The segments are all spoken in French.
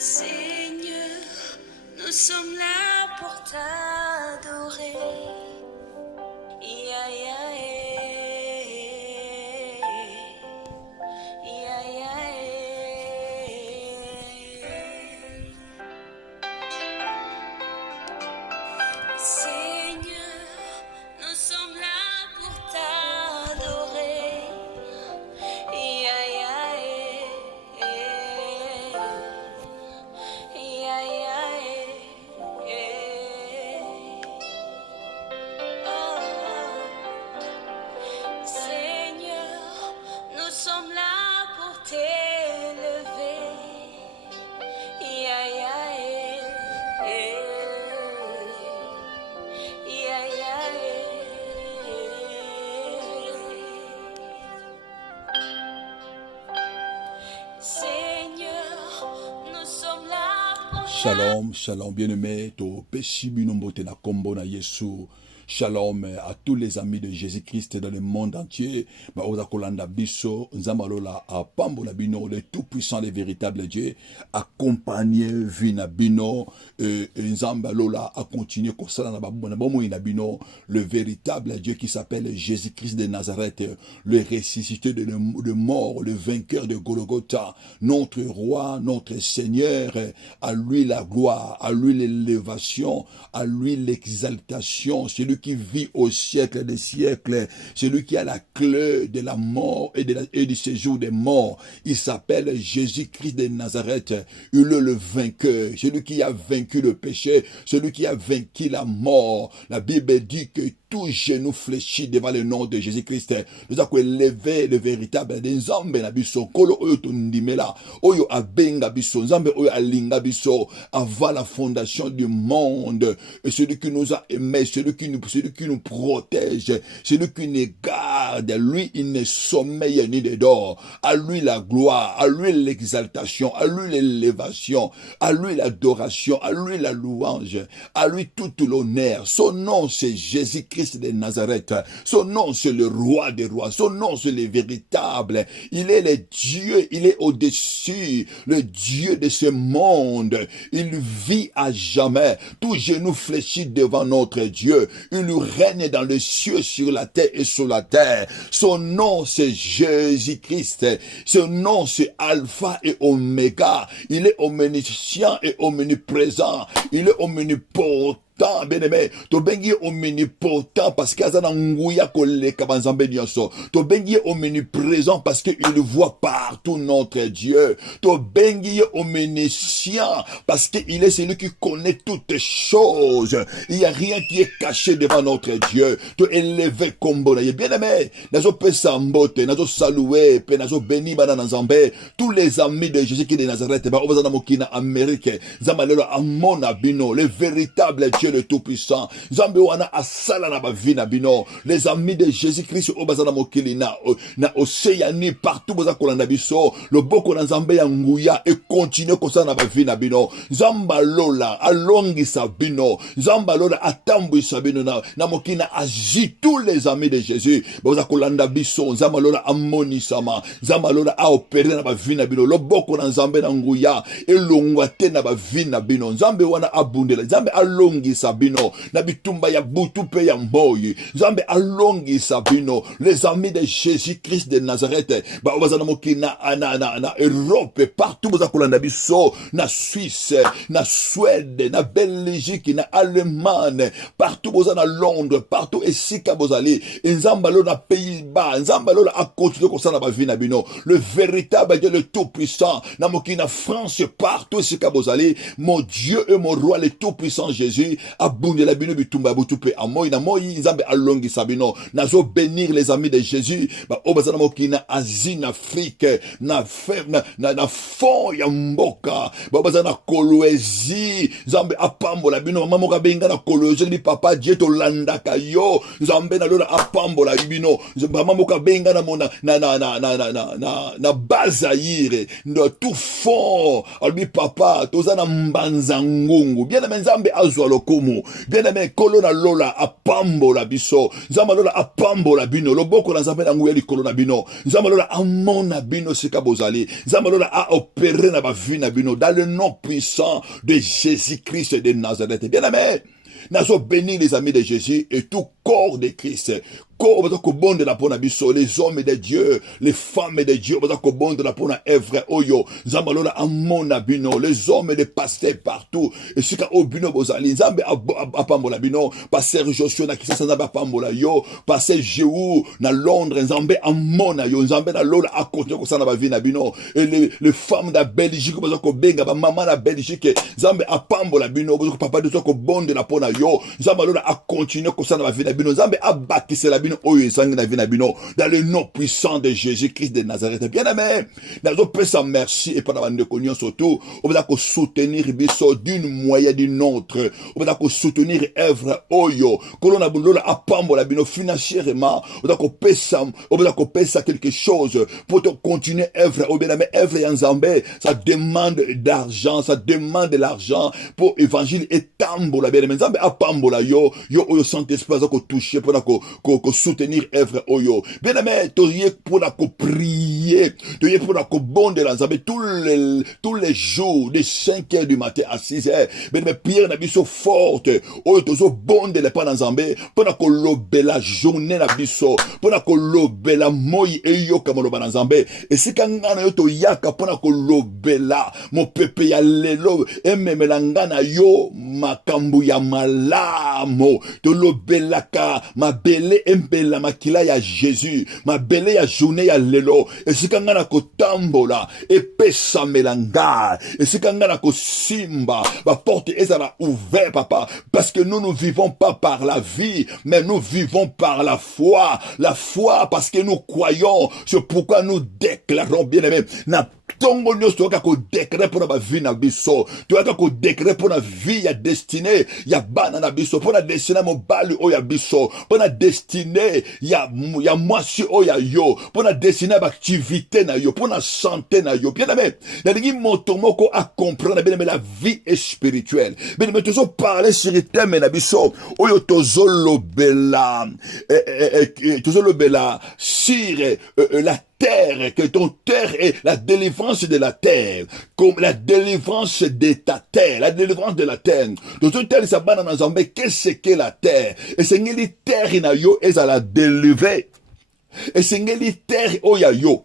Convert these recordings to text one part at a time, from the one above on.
Seigneur, nous sommes là pour t'adorer. Ya, ya, eh. Ya, ya, eh. Seigneur, nous sommes là pour t'adorer. Ya, ya, eh. Ya, ya, eh. Oh, Seigneur, nous sommes là pour t'élever. Ya, ya, eh. Ya, ya, Seigneur, nous sommes là pour Shalom, shalom bien-aimé, to peshi binombote na kombo na Yesu. Shalom à tous les amis de Jésus-Christ dans le monde entier. Ba oza kolanda biso, nzambalola a pambo na bino, le tout-puissant, le véritable Dieu, accompagné vina bino, nzambalola a continué kosala na bomo na bino, le véritable Dieu qui s'appelle Jésus-Christ de Nazareth, le ressuscité de mort, le vainqueur de Golgotha, notre roi, notre Seigneur, à lui la gloire, à lui l'élévation, à lui l'exaltation, celui qui vit au siècle des siècles, celui qui a la clé de la mort et du séjour des morts. Il s'appelle Jésus-Christ de Nazareth. Il est le vainqueur, celui qui a vaincu le péché, celui qui a vaincu la mort. La Bible dit que tout genou fléchit devant le nom de Jésus-Christ. Nous avons élevé le véritable Nzambe na biso kolo oyo tondimela oyo abenga biso Nzambe oyo alinga biso avant la fondation du monde, et celui qui nous a aimés, celui qui nous protège, celui qui nous garde. Lui, il ne sommeille ni ne dort. À lui la gloire, à lui l'exaltation, à lui l'élévation, à lui l'adoration, à lui la louange, à lui tout l'honneur. Son nom c'est Jésus-Christ de Nazareth. Son nom c'est le roi des rois. Son nom c'est le véritable. Il est le Dieu, il est au-dessus, le Dieu de ce monde. Il vit à jamais. Tout genou fléchit devant notre Dieu. Il nous règne dans le ciel, sur la terre et sur la terre. Son nom c'est Jésus-Christ. Son nom c'est Alpha et Oméga. Il est omniscient et omniprésent. Il est omnipotent. Bien-aimé, to bengi omnipotent parce qu'il y a nguya koleka banzambe nyonso. To bengi omniprésent parce qu'il voit partout notre Dieu. To bengi omniscient parce qu'il est celui qui connaît toutes choses. Il n'y a rien qui est caché devant notre Dieu. To élever kombo na ye. Bien-aimé, nazo pesa mbote, nazo saluer, pe nazo béni bana nzambe. Tous les amis de Jésus qui est de Nazareth, ba obazana mokina Amérique, zamalelo amona bino, le véritable Dieu le tout-puissant. Zambe wana asala na ba vie na bino. Les amis de Jésus-Christ obazana mokili na Océanie partout boza kolanda biso. Le boko na Nzambe ya nguya et continue kosala na ba vie na bino. Zamba lola alongi sabino. Zamba lola atambu sabino na mokina aji tous les amis de Jésus. Boza kolanda biso. Zamba lola amoni sama. Zamba lola a opérer na ba vie na bino. Le boko na Nzambe na nguya et longwa te na ba vie na bino. Nzambe wana abundela. Nzambe alongi sabino na bitumba ya butu pe ya mboyi. Nzambe alongi sabino. Les amis de Jésus-Christ de Nazareth ba obazana mokina na Europe partout boza kolanda biso, na Suisse, na Suède, na Belgique, na Allemagne, partout boza na Londres, partout esika bozali. Nzamba lo na Pays-Bas, nzamba lo a continué kosala ba vie na bino. Le véritable Dieu le tout-puissant na mokina France partout esika bozali. Mon Dieu et mon roi le tout-puissant Jésus abunde la bino bitumba butupe amoy na moyi nzambe alongi sabino. Nazo bénir les amis de Jésus ba obazana mokina Asie, na Afrique, na fond ya mboka ba obazana Kolwezi nzambe apambola bino mama moka benga na Kolwezi ni papa Dieu to landaka yo nzambe na lola apambola bino mama moka benga na mona na Bazaire ndo tout fond albi papa tozana mbanza ngungu bien na nzambe azwa loko lokumu. Bien-aimé, kolona lola apambola biso. Nzamba lola apambola bino. Loboko na nzambe na nguyeli kolona bino. Nzamba lola amona bino sika bozali. Nzamba lola a opéré na ba vie na bino dans le nom puissant de Jésus-Christ de Nazareth. Bien-aimé, nazo béni les amis de Jésus et tout corps de Christ. Les hommes de Dieu, les femmes de Dieu, les hommes de pasteurs partout. Et si au bino bozali, Nzambe apambola bino, pasteur Joshua na kisa Nzambe apambola yo, pasteur Jéhu na Londres, Nzambe amona yo, Nzambe na lola a continuer kosana ba vie na bino. Et les femmes de Belgique, bazako benga ba maman na Belgique, Nzambe apambola bino, bazako papa de soko bonde na pona yo, Nzambe lola a continuer kosana ba vie na bino, Nzambe abakise la dans le nom puissant de Jésus-Christ de Nazareth. Bien-aimé, nous avons merci et pendant que nous surtout, on va soutenir biso d'une moyen d'une autre. On va soutenir œuvre oyo. Que l'on a besoin apambola bino financièrement. On va pesa quelque chose pour continuer œuvre. Oh bien-aimé, œuvre Nzambe, ça demande d'argent, ça demande de l'argent pour évangile et tambola. Bien-aimé, Nzambe apambola yo oyo Saint-Esprit ko toucher pour ko soutenir œuvre oyo. Bien-aimé, toriye pour la prier, toriye pour la bonde la Nzambe tous les jours de 5 heures du matin à 6 heures. Bien-aimé, prière na biso forte. Oyo tozo bonde le pa na Nzambe pour la lobela journée na biso, pour la lobela moi eyo kamoloba na Nzambe. Et si kangana yo to yaka pour la lobela mon pepe ya lelo ememela ngana yo makambu ya malamo to lobela ka mabele embela makila ya Jésus, mabele ya journée ya lelo, esikanga na kotambola, epesa melanga, esikanga na kosimba, ba porte ezala ouvert papa, parce que nous ne vivons pas par la vie, mais nous vivons par la foi parce que nous croyons, c'est pourquoi nous déclarons bien aimé, na tongo nyoso ka ko décret pour la vie na biso, tu ka ko décret pour la vie ya destinée ya bana na biso, pour la destinée mo balu o ya biso, pour la destinée ya mwasi o ya yo, pour la destinée ba activité na yo, pour la santé na yo. Bien aimé, na lingi motomoko a comprendre bien aimé la vie est spirituelle. Bien aimé tozo parler sur le thème na biso oyo tozo lobela sur la terre, que ton terre est la délivrance de la terre, comme la délivrance de ta terre, la délivrance de la terre. Donc, une terre, ça banane en Zambé, qu'est-ce que la terre? Et c'est une terre, ina yo, et ça la délivrer. Et c'est une terre, oya yo.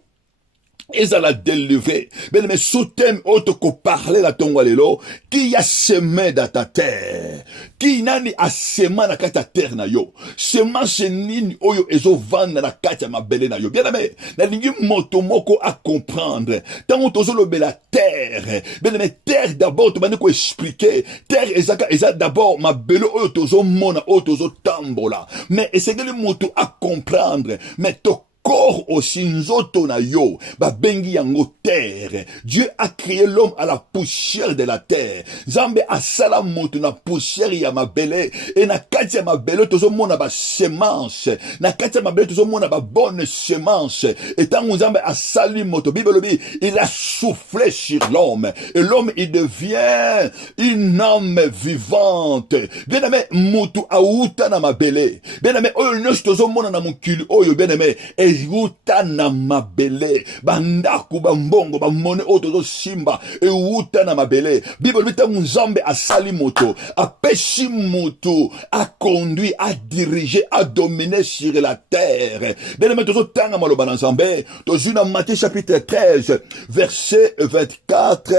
Et ça l'a délevé. Mais sous-thème autre que parler la tongwalelo, qui a semé dans ta terre, qui nani a semé dans ta terre na yo, semence nini oyo ezo vendre na kati ma belle na yo. Bien aimé, na lingi motomoko à comprendre. Tant on tozo le la terre, bien aimé, terre d'abord, tu m'as ko expliquer, terre eza d'abord ma belle oyo tozo mona oyo tozo tambola. Mais essayez le moto à comprendre, mais to corps aussi nzoto na yo ba bengi yango terre. Dieu a créé l'homme à la poussière de la terre. Zambe asala moto na poussière ya mabele, et na kati ya mabele tozo mona ba semence, na kati ya mabele tozo mona ba bonne semence. Et tant Zambe asali moto, Bible dit il a soufflé sur l'homme, et l'homme il devient une âme vivante. Bien aimé, moto auta na mabele, bien aimé oyo nyonso tozo mona na mokili oyo, bien aimé euta na mabele, bandaku bambongo bamone otozo simba euta na mabele. Bible bita Nzambe asali moto, apeshi moto, a conduit, a dirigé, a dominé sur la terre. Bien aimé tozo tanga maloba na Nzambe, tozo na Matthieu chapitre 13 verset 24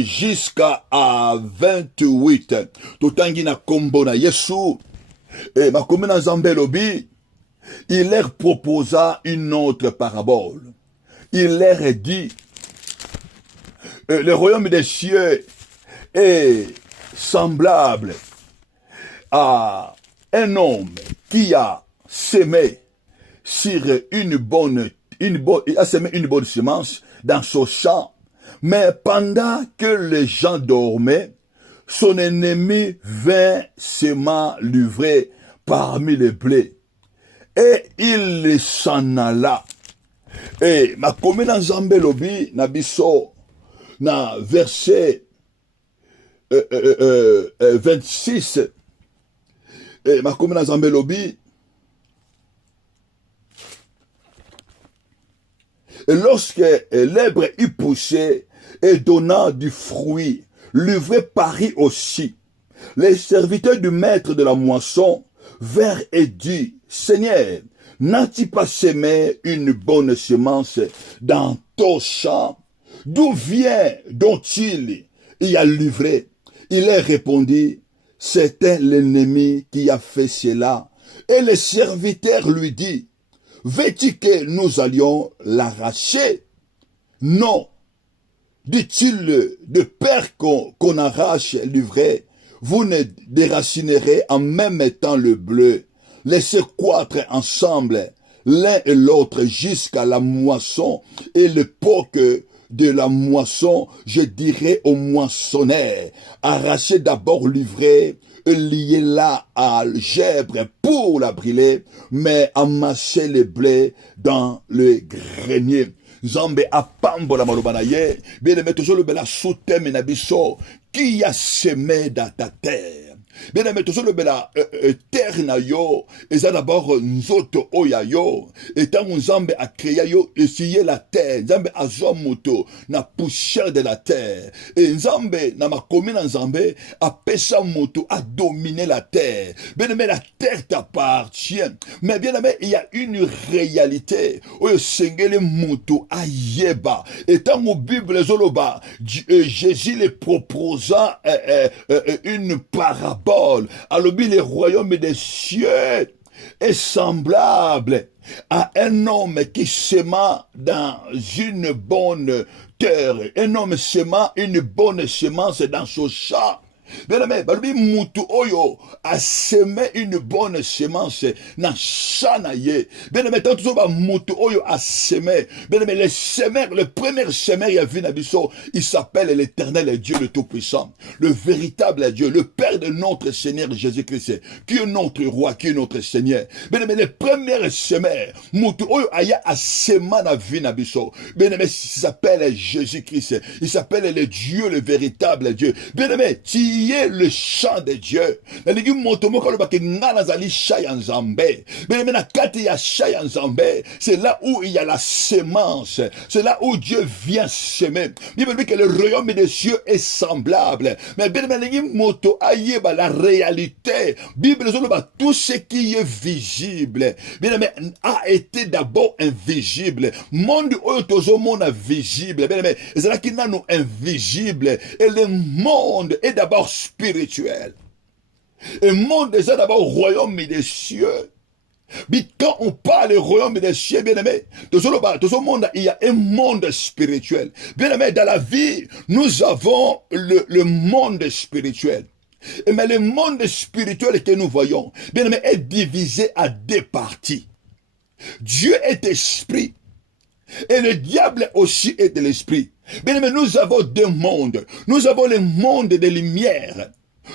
jusqu'à 28. Totangi na kombo na Yesu, et ma kombo na Nzambe lobi. Il leur proposa une autre parabole. Il leur dit, le royaume des cieux est semblable à un homme qui a semé sur une bonne semence dans son champ. Mais pendant que les gens dormaient, son ennemi vint seulement livrer parmi les blés. Et il s'en alla. Et ma commune en Zambé lobi na biso na verset 26, Makomena Zambelobi. Et lorsque l'herbe eut poussé et donnant du fruit, l'ivraie parit aussi. Les serviteurs du maître de la moisson vinrent et dit, Seigneur, n'as-tu pas semé une bonne semence dans ton champ? D'où vient donc-il y a livré? Il leur répondit, c'était l'ennemi qui a fait cela. Et le serviteur lui dit, veux-tu que nous allions l'arracher? Non, dit-il, de peur qu'on arrache l'ivraie, vous ne déracinerez en même temps le bleu. Laissez croître ensemble l'un et l'autre jusqu'à la moisson, et l'époque de la moisson, je dirai au moissonneur, arrachez d'abord l'ivraie, liez-la à l'algèbre pour la brûler, mais amassez le blé dans le grenier. Nzambe apambola maloba na ye, bien aimé toujours le bela souteme na biso, qui a semé dans ta terre. Bien aimé toujours le bela terre na yo, et ça d'abord nzoto oya yo, et tant Nzambe a créé yo, essuyer la terre, Nzambe a zomoto na poussière de la terre, et Nzambe na ma commune Nzambe a pesa moto a dominé la terre. Bien aimé, la terre t'appartient, mais bien aimé, il y a une réalité, oyo sengele moto a yeba, et tant au Bible zoloba, Jésus les proposa une parabole. Alors, le royaume des cieux est semblable à un homme qui sema dans une bonne terre. Un homme sema une bonne semence dans son champ. Bien aimé, balubi mutu oyo a semé une bonne semence na chana ye. Bien aimé, tant que ba mutu oyo a semé. Bien aimé, le premier semeur y a vu na biso, il s'appelle l'Éternel Dieu le Tout-Puissant, le véritable Dieu, le Père de notre Seigneur Jésus-Christ, qui est notre roi, qui est notre Seigneur. Bien aimé, le premier semeur, mutu oyo aya a semé na vie na biso. Bien aimé, il s'appelle Jésus-Christ, il s'appelle le Dieu, le véritable Dieu. Bien aimé, le chant de Dieu. C'est là où il y a la sémence. C'est là où Dieu vient semer. Bible dit que le royaume des cieux est semblable. Mais bien la réalité. Bible dit que tout ce qui est visible a été d'abord invisible. Monde monde invisible. C'est là qu'il y a nous invisible. Et le monde est d'abord spirituel. Le monde est d'abord royaume des cieux. Mais quand on parle du royaume des cieux, bien aimé, dans ce monde, il y a un monde spirituel. Bien aimé, dans la vie, nous avons le monde spirituel. Mais le monde spirituel que nous voyons, bien aimé, est divisé à deux parties. Dieu est esprit. Et le diable aussi est de l'esprit. Bien aimé, nous avons deux mondes. Nous avons le monde des lumières.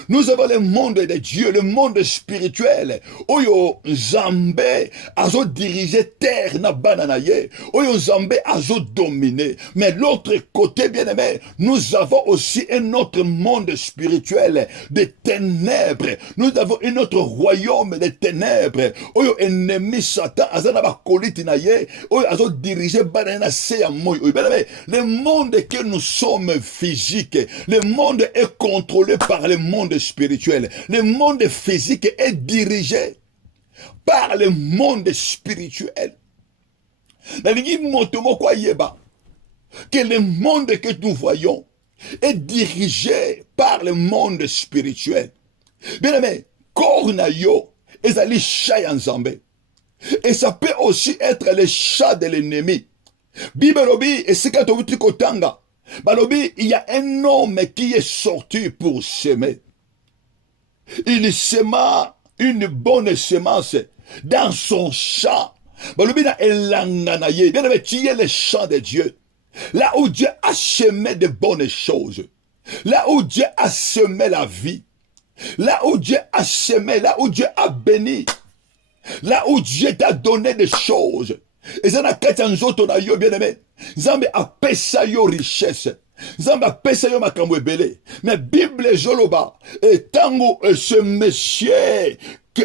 Nous avons le monde de Dieu, le monde spirituel. Oyo Nzambe azo diriger terre na bananaye. Oyo Nzambe azo dominer. Mais l'autre côté, bien aimé, nous avons aussi un autre monde spirituel de ténèbres. Nous avons un autre royaume de ténèbres. Oyo ennemi Satan azana ba koliti na ye. Oyo azo diriger banana se ya moy. Bien aimé, le monde que nous sommes physique, le monde est contrôlé par le monde spirituel. Le monde physique est dirigé par le monde spirituel. Que le monde que nous voyons est dirigé par le monde spirituel. Bien aimé, Kornayo ezali chat Nzambe. Et ça peut aussi être le chat de l'ennemi. Bibelobi et Sikatovuti Kotanga. Balobi, il y a un homme qui est sorti pour semer. Il sema une bonne semence dans son champ. Balobi na elanganaye. Bien aimé, tu es le champ de Dieu. Là où Dieu a semé de bonnes choses. Là où Dieu a semé la vie. Là où Dieu a semé, là où Dieu a béni. Là où Dieu t'a donné des choses. Et ça n'a qu'à t'en zoto na yo, bien aimé. Zambe a pesa yo richesse. Nzambe apesa yo makambo ebele. Mais Bible Joloba, et tango ce monsieur qui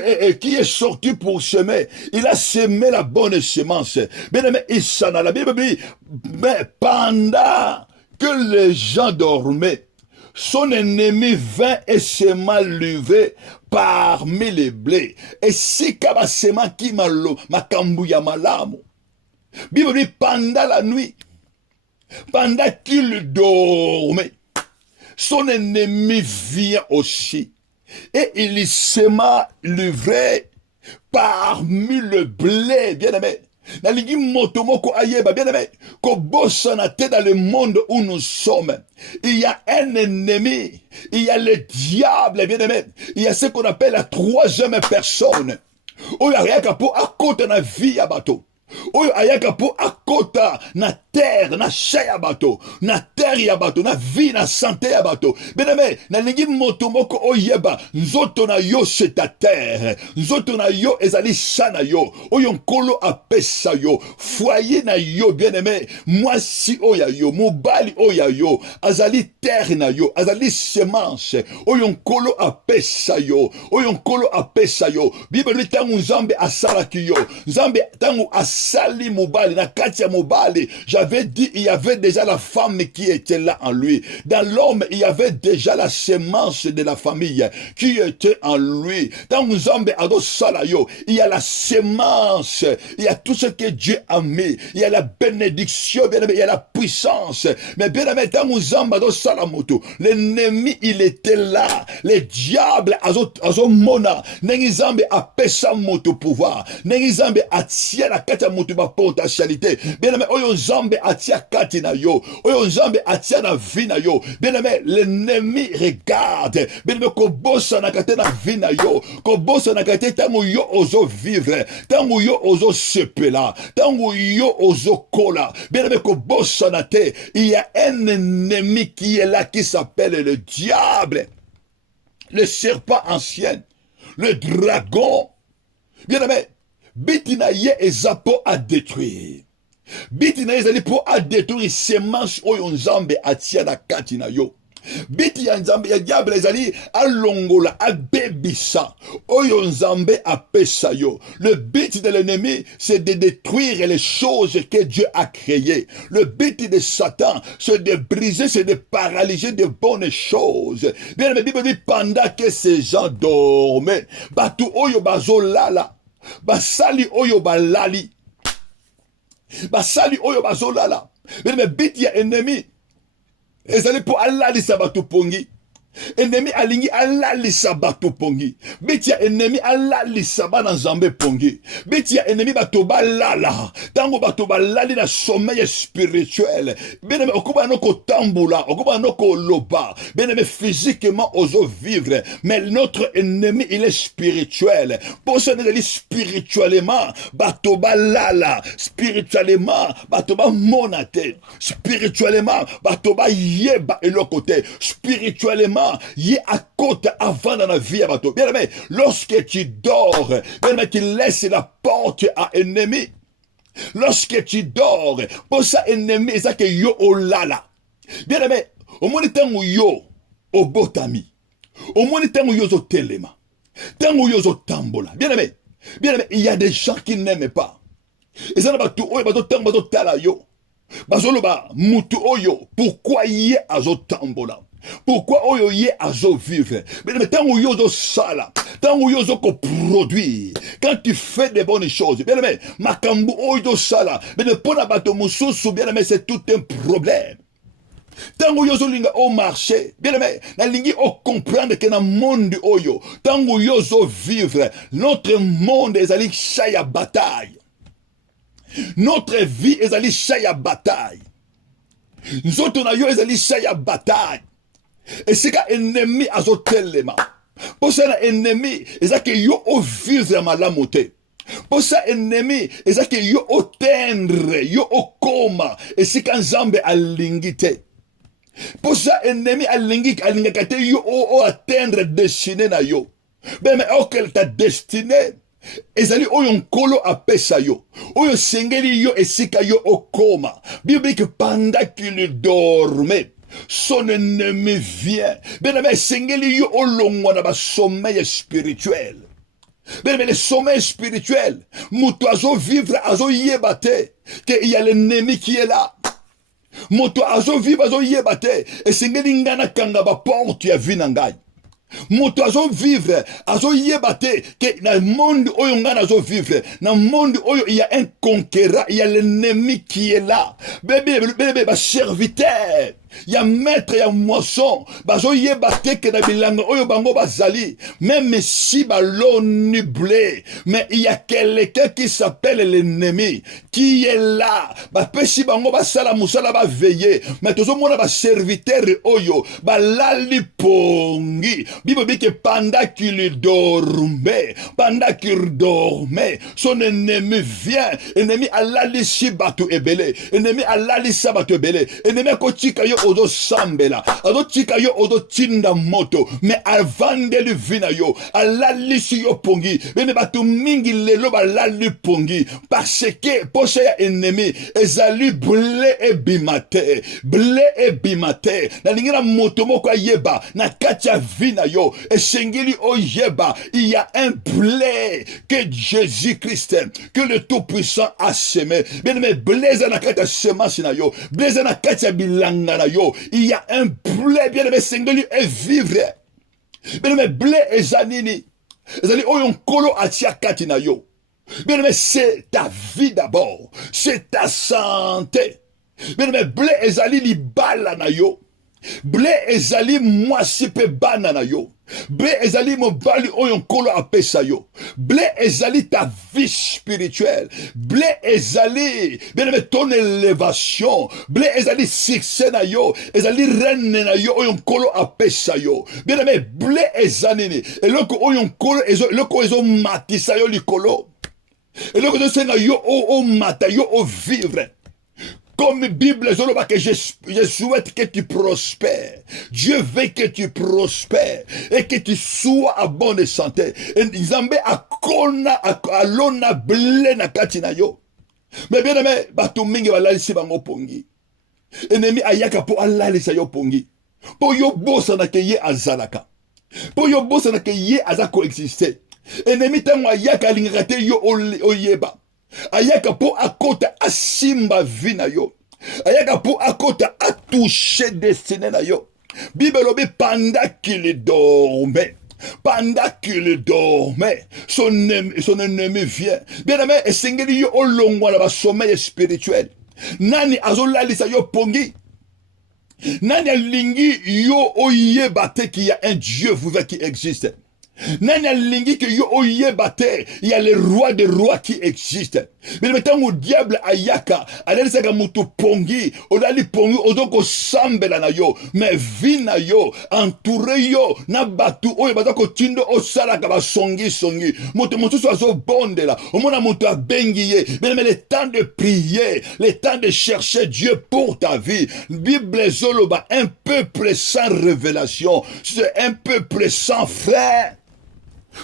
est sorti pour semer, il a semé la bonne semence. Bien aimé, il s'en a. La Bible dit, mais pendant que les gens dormaient, son ennemi vint et sema levé parmi les blés. Et si kabasema ki malo, makambu ya malamu. Bible dit, pendant la nuit, pendant qu'il dormait, son ennemi vient aussi. Et il sema le vrai parmi le blé, bien aimé. Nalingi motomoko ayeba, bien aimé. Kobosanate dans le monde où nous sommes. Il y a un ennemi. Il y a le diable, bien aimé. Il y a ce qu'on appelle la troisième personne. Oyo ayaka po akota na vie ya bato. Oyo ayaka po akota na terre, na chair ya bato, na terre ya bato, na vie, na santé ya bato. Bien-aimé, na lingi moto moko oyeba, nzoto na yo c'est ta terre, nzoto na yo ezali sa na yo, oyo nkolo apesa yo, foyer na yo, bien-aimé, mwasi oya yo, mobali oya yo, azali terre na yo, azali semence, oyo nkolo apesa yo, oyo nkolo apesa yo. Bible tangu Nzambe asalaki yo, Nzambe tangu asali mobali, na kati ya mobali, j'avais dit, il y avait déjà la femme qui était là en lui. Dans l'homme, il y avait déjà la semence de la famille qui était en lui. Dans Nzambe ado salayo, il y a la semence, il y a tout ce que Dieu a mis, il y a la bénédiction, bien aimé, il y a la puissance. Mais bien aimé, dans Nzambe ado salamoto, l'ennemi il était là, les diables azo mona, Nzambe a pesa moto pouvoir, Nzambe a tia la kata moto ba potentialité. Bien aimé, oyo Nzambe atia kati na yo, oyo Nzambe atia na vie na yo. Bien aimé, l'ennemi regarde, bien aimé, kobosa na kate na vie na yo, kobosa na kate tango yo ozo vivre, tango yo ozo sepela, tango yo ozo kola. Bien aimé, kobosa na te, il y a un ennemi qui est là qui s'appelle le diable, le serpent ancien, le dragon. Bien aimé, bitina ye ezapo à détruire. Biti na ezali po a détruire semence oyo Nzambe atia na kati na yo. Biti ya Nzambe ya diable ezali alongola abebisa oyo Nzambe apesa yo. Le but de l'ennemi c'est de détruire les choses que Dieu a créées. Le but de Satan c'est de briser, c'est de paralyser de bonnes choses. Bien la Bible dit pendant que ces gens dormaient, batu oyo bazolala, basali oyo balali, basali oyo bazolala. Mais biti ya ennemi ezali po alalisa bato pongi. Ennemi alingi alalisa bato pongi. Biti ya ennemi alalisa bana Nzambe pongi. Biti ya ennemi bato balala. Tango bato balali na sommeil spirituel. Bien-aimé, okuba noko tambula, okuba noko loba. Bien-aimé, physiquement ozo vivre. Mais notre ennemi il est spirituel. Pour ça nous dit spirituellement bato balala. Spirituellement bato ba monate. Spirituellement bato ba yeba elokote. Spirituellement y est à côté avant dans la vie à bateau. Bien aimé, lorsque tu dors, bien aimé, tu laisses la porte à ennemi. Lorsque tu dors, pour ça ennemi, c'est ça que yo olala. Bien aimé, au moins temps où yo au botami, au moins temps où yo zo telema, temps où yo zo tambola. Bien aimé, il y a des gens qui n'aiment pas. Et ça n'a pas tout, bato temps bato tala yo, bazolo ba mutu oyo, pourquoi y est azo tambola? Pourquoi oyo ye azo vivre? Mais tant où yo zo sala, tant où yo zo ko produire, quand tu fais des bonnes choses, bien aimé, makambu oyo sala, mais ne pona bato mususu, bien aimé, c'est tout un problème. Tant où yo zo linga au marché, bien aimé, na lingi o comprendre que na monde oyo, tant où yo zo vivre, notre monde est allé chaya bataille. Notre vie est allé chaya bataille. Nous autres na yo est allé chaya bataille. Et c'est qu'un ennemi a telema. Pour ça, un ennemi, c'est que yo au vivre malamote. Pour ça, ennemi, c'est que yo au tendre, yo au coma. Et c'est qu'un Nzambe a lingite. Pour ça, ennemi a lingite, yo au atteindre destiné na yo. Ben, mais auquel ta destinée, ezali oyo nkolo apesa yo, oyo sengeli yo esika yo au coma. Bible que pendant qu'il dormait, son ennemi vient. Bien-aimé, sengeli yo olongwa na ba sommeil spirituel. Bien-aimé, le sommeil spirituel, mutu azo vivre, azo yebate, que il y a l'ennemi qui est là. Mutu azo vivre, azo yebate, et sengeli ngana kanga ba porte ya vinangai. Moto azo vivre, azo yebate, que dans le monde où on azo vivre, dans le monde où il y a un conquérant, il y a l'ennemi qui est là. Bébé, serviteur. Il y a maître, il y a moisson. Bazo yebate que na bilanga oyo bango bazali. Même si baloni blé. Mais il y a quelqu'un qui s'appelle l'ennemi. Qui est là. Pesi bango basala musala ba veiller. Mais tozo mona ba serviteur oyo. Lali pongi. Bible dit que pendant qu'il dormait. Pendant qu'il dormait. Son ennemi vient. Ennemi alali si batu ebele. Ennemi alali sa batu ebele. Ennemi kotika yo odo sambela, odo tika yo odo tinda moto, mais avant de le vina yo, alali si yo pongi, mais batu mingi lelo balali pongi, parce que poche ya ennemi, ezali blé et bimate, na lingina moto moko yeba, na katia vina yo, et sengili o yeba, il y a un blé que Jésus-Christ, que le Tout-Puissant a semé, mais blé na katia semence na yo, blé na katia bilanga na yo, il y a un blé, bien aimé, sengeli et vivre. Bien aimé, blé et zanini. Zali oyon kolo atia katina yo. Bien aimé, c'est ta vie d'abord. C'est ta santé. Bien aimé, blé et zali li bala na yo. Blé ezali mwasi pe bana na yo. Blé ezali mobali oyon kolo apesa yo. Blé ezali ta vie spirituelle. Blé ezali bien aimé ton élévation. Blé ezali succès na yo. Ezali reine na yo oyon kolo apesa yo. Bien aimé, blé ezali ni. Et loko oyon kolo loko ezo matisa yo likolo. Et loko ezo senga yo o mata yo o vivre. Comme Bible, que je souhaite que tu prospères. Dieu veut que tu prospères et que tu sois à bonne santé. Et Nzambe akona alona blé na katina yo. Mais bien aimé, batu mingi balalisi bango pongi. Ennemi ayaka po alalisa yo pongi. Po yo bosa na ke ye azalaka. Po yo bosa na ke ye azako exister. Ennemi tango ayaka lingaka te yo oyeba. Ayaka po akota asimba vina yo. Ayaka po akota atoucher destiné na yo. Bible lobi pendant qu'il dormait. Pendant qu'il dormait, son ennemi vient. Bien aimé, esengeli yo olongwa na ba sommeil spirituel. Nani azolalisa yo pongi. Nani alingi yo oyeba te qu'il y a un Dieu vivant qui existe. Nani alingi que yo oyebate, il y a le roi des rois qui existe. Mais maintenant au diable ayaka, alelisa ka mutu pongi, odali pongi odoko sambela na yo, mais vina yo, entouré yo, na batu oyo batako tindo osala ka ba songi. Mutu so azo bondela, omona mutu abengi ye. Mais le temps de prier, le temps de chercher Dieu pour ta vie. Bible zoloba, un peuple sans révélation, c'est un peuple sans frère.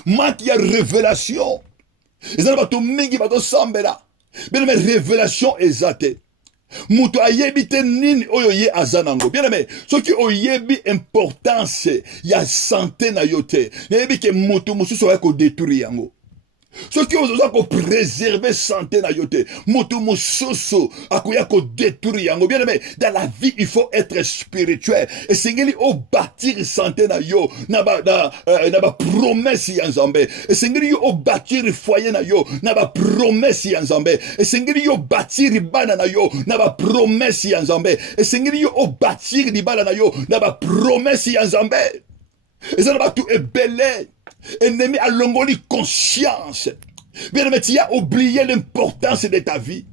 Manque y a révélation. Ils ont pas mingi bato sambela. Bien aimé, révélation exacte. Muto ayebite nini oyo ye azanango. Bien aimé, ce qui oyebi importance ya santé na yote. Yebi ke muto mususu wa ko détruire yango. Ce qui ont préserver santé na yote. Moto mososo akoya ko détruire yango. Bien aimé, dans la vie il faut être spirituel. Et sengeli o bâtir santé na yo na ba promesse ya Nzambe. Et sengeli yo o bâtir foyer na yo na ba promesse ya Nzambe. Et sengeli yo bâtir bana na yo na ba promesse ya Nzambe. Et sengeli yo o bâtir bana na yo na ba promesse ya Nzambe. Et ça va tout ébélé. Ennemi a longoli conscience. Bien aimé, tu as oublié l'importance de ta vie.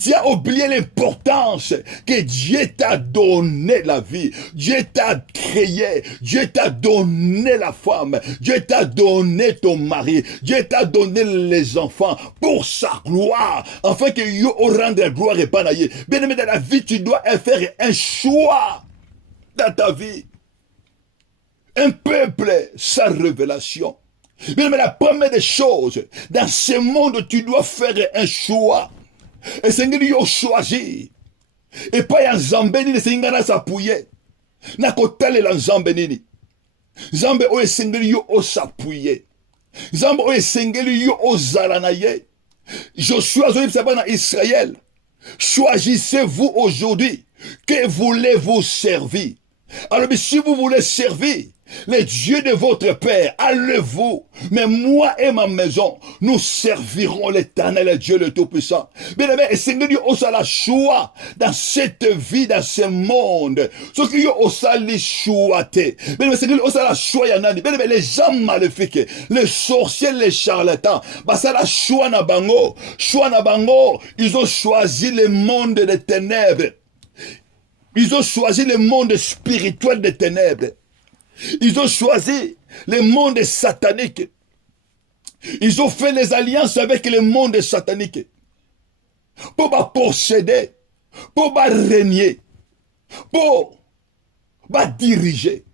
Tu as oublié l'importance que Dieu t'a donné la vie. Dieu t'a créé. Dieu t'a donné la femme. Dieu t'a donné ton mari. Dieu t'a donné les enfants pour sa gloire. Afin que yo rende gloire et panaye. Bien aimé, dans la vie, tu dois faire un choix dans ta vie. Un peuple sans révélation. Mais la première des choses, dans ce monde, tu dois faire un choix. Et Seigneur, il choisir. Et pas ya nzambe nini esengi na s'appuyer. Na kotalela nzambe nini. Nzambe oyo esengeli yo s'appuyer. Nzambe oyo esengeli yo ozala na ye. Joshua azobisa bana Israël. Choisissez-vous aujourd'hui que voulez-vous servir. Alors si vous voulez servir les dieux de votre père, allez-vous. Mais moi et ma maison, nous servirons l'Éternel, Dieu le Tout-Puissant. Bien aimé, et Seigneur Dieu, on la choix dans cette vie, dans ce monde. Ce qui on s'est les choixé. Bien aimé, Seigneur, on s'est la choix yanani. Bien aimé, les gens maléfiques, les sorciers, les charlatans, bah ça la choix na bango. Choix na bango, ils ont choisi le monde des ténèbres. Ils ont choisi le monde spirituel des ténèbres. Ils ont choisi le monde satanique. Ils ont fait les alliances avec le monde satanique. Pour posséder, pour régner, pour diriger.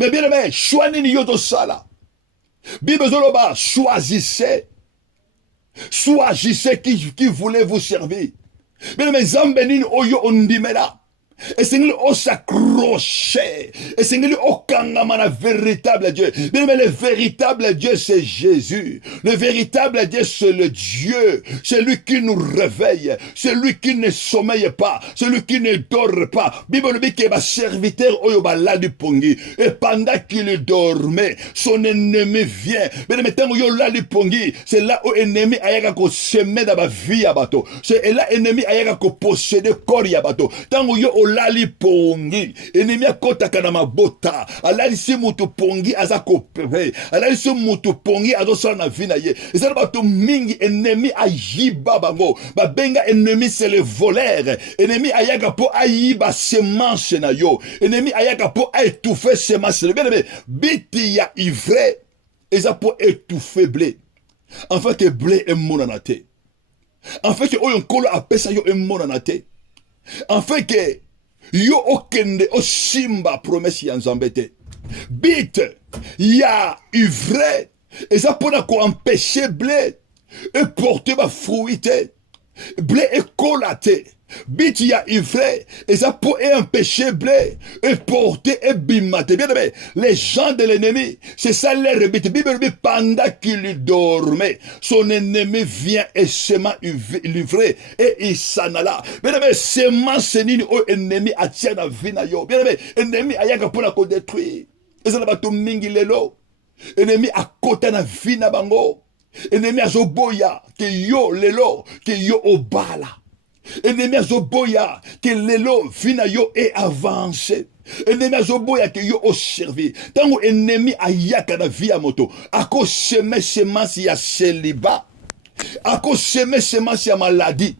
Mais bien aimé, choisissez qui voulait vous servir. Bien aimé, Zambenin Oyo Ondimela. Et c'est au s'accrocher. Et c'est au kangamana véritable Dieu. Bien mais le véritable Dieu c'est Jésus. Le véritable Dieu c'est le Dieu. C'est lui qui nous réveille. C'est lui qui ne sommeille pas. C'est lui qui ne dort pas. Bible dit que ma serviteur oyoba la du pongi. Et pendant qu'il dormait, son ennemi vient. Bien mais tant oyo la du pongi, c'est là où ennemi ayaka ko semer dans ma vie à bateau. C'est là ennemi ayaka ko posséder corps ya bateau. Tant oyo olali pongi ennemi akotaka na mabota alali si mutu pongi aza kopere alali si mutu pongi azosala na vie na ye ezala bato mingi ennemi ayiba bango babenga ennemi c'est le voleur ennemi ayaka po ayiba semence na yo ennemi ayaka po aétouffer semence bien aimé biti ya ivraie eza po étouffer blé en fait que blé emonana te en fait que oyo nkolo apesa yo emonana te en fait que yo okende osimba promesse ya nzambe te bit ya ivraie eza mpona koempêche blé eporte bafruit te blé ekola te bit ya ivraie eza po empêcher blé eporte ebima te bien aimé les gens de l'ennemi c'est ça leur but Bible dit pendant qu'il dormait son ennemi vient et sema l'ivraie et il s'en alla bien aimé semence nini o ennemi atia na vie na yo bien aimé ennemi ayaka mpona kodétruire ezala bato mingi lelo ennemi akota na vie na bango ennemi azoboya ke yo lelo ke yo obala ennemi azoboya ke lelo vina yo e avancé ennemi azoboya ke yo oservi tango ennemi ayaka na vie ya moto akoseme semence ya célibat akoseme semence ya maladie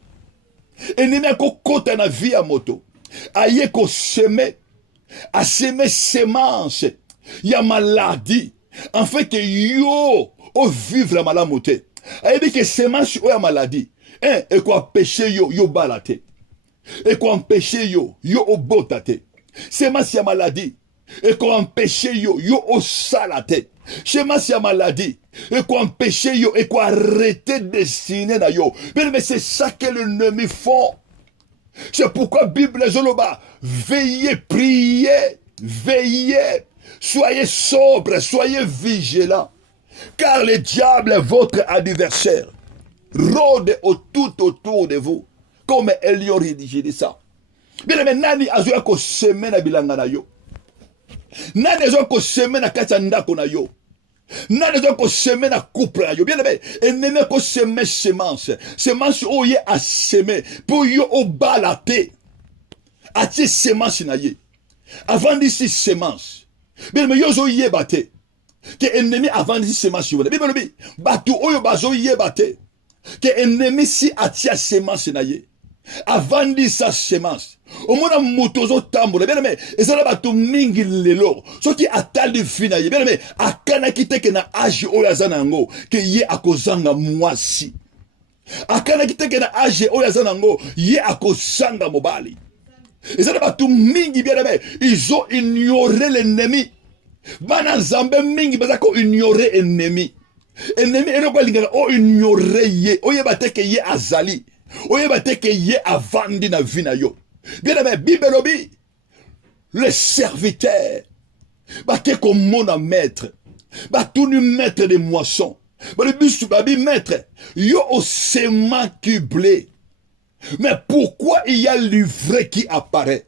ennemi akokota na vie ya moto aye koseme aseme semence ya maladie en fait que yo o vivre malamu te ayebi ke semence oyo ya maladie et quoi péché yo bala te et quoi empêcher yo obota te semence ya maladie et quoi empêcher yo osala te semence ya maladie et quoi empêcher yo et quoi arrêter destiné na yo mais c'est ça que l'ennemi font. C'est pourquoi Bible zoloba veillez, priez, veillez, soyez sobres, soyez vigilants car le diable est votre adversaire rôde tout autour de vous comme Elion rédigé de ça. Bien aimé, nani azoya ko seme na bilanga na yo, nani azoya ko seme na kati ya ndako na yo, nani azoya ko seme na couple na yo. Bien aimé, ennemi ko seme semence oye a seme pour yo obala te ati semence na ye avant d'ici semence. Bien aimé, yo zo yeba te que ennemi avant d'ici semence yo. Bien aimé, batu oyo bazo yeba te que ennemi si atia semence na ye avant de sa semence au mona motozo tambola bien aimé ezala bato mingi lelo soki atali fina ye bien aimé akana kiteke na âge oyo azana ngo ke ye akozanga mwasi akana kiteke na âge oyo azana ngo ye akozanga mobali ezala bato mingi bien aimé ils ont ignoré l'ennemi bana nzambe mingi baza ko ignorer ennemi ennemi eloko alingaka o ignore ye oyeba te ke ye azali oyeba te ke ye avandi na vie na yo Bien aimé, Bible lobi, le serviteur, te comme mon maître, tout nu maître de moissons, le bisu babi maître, yo au sema qui blé. Mais pourquoi il y a l'ivraie qui apparaît?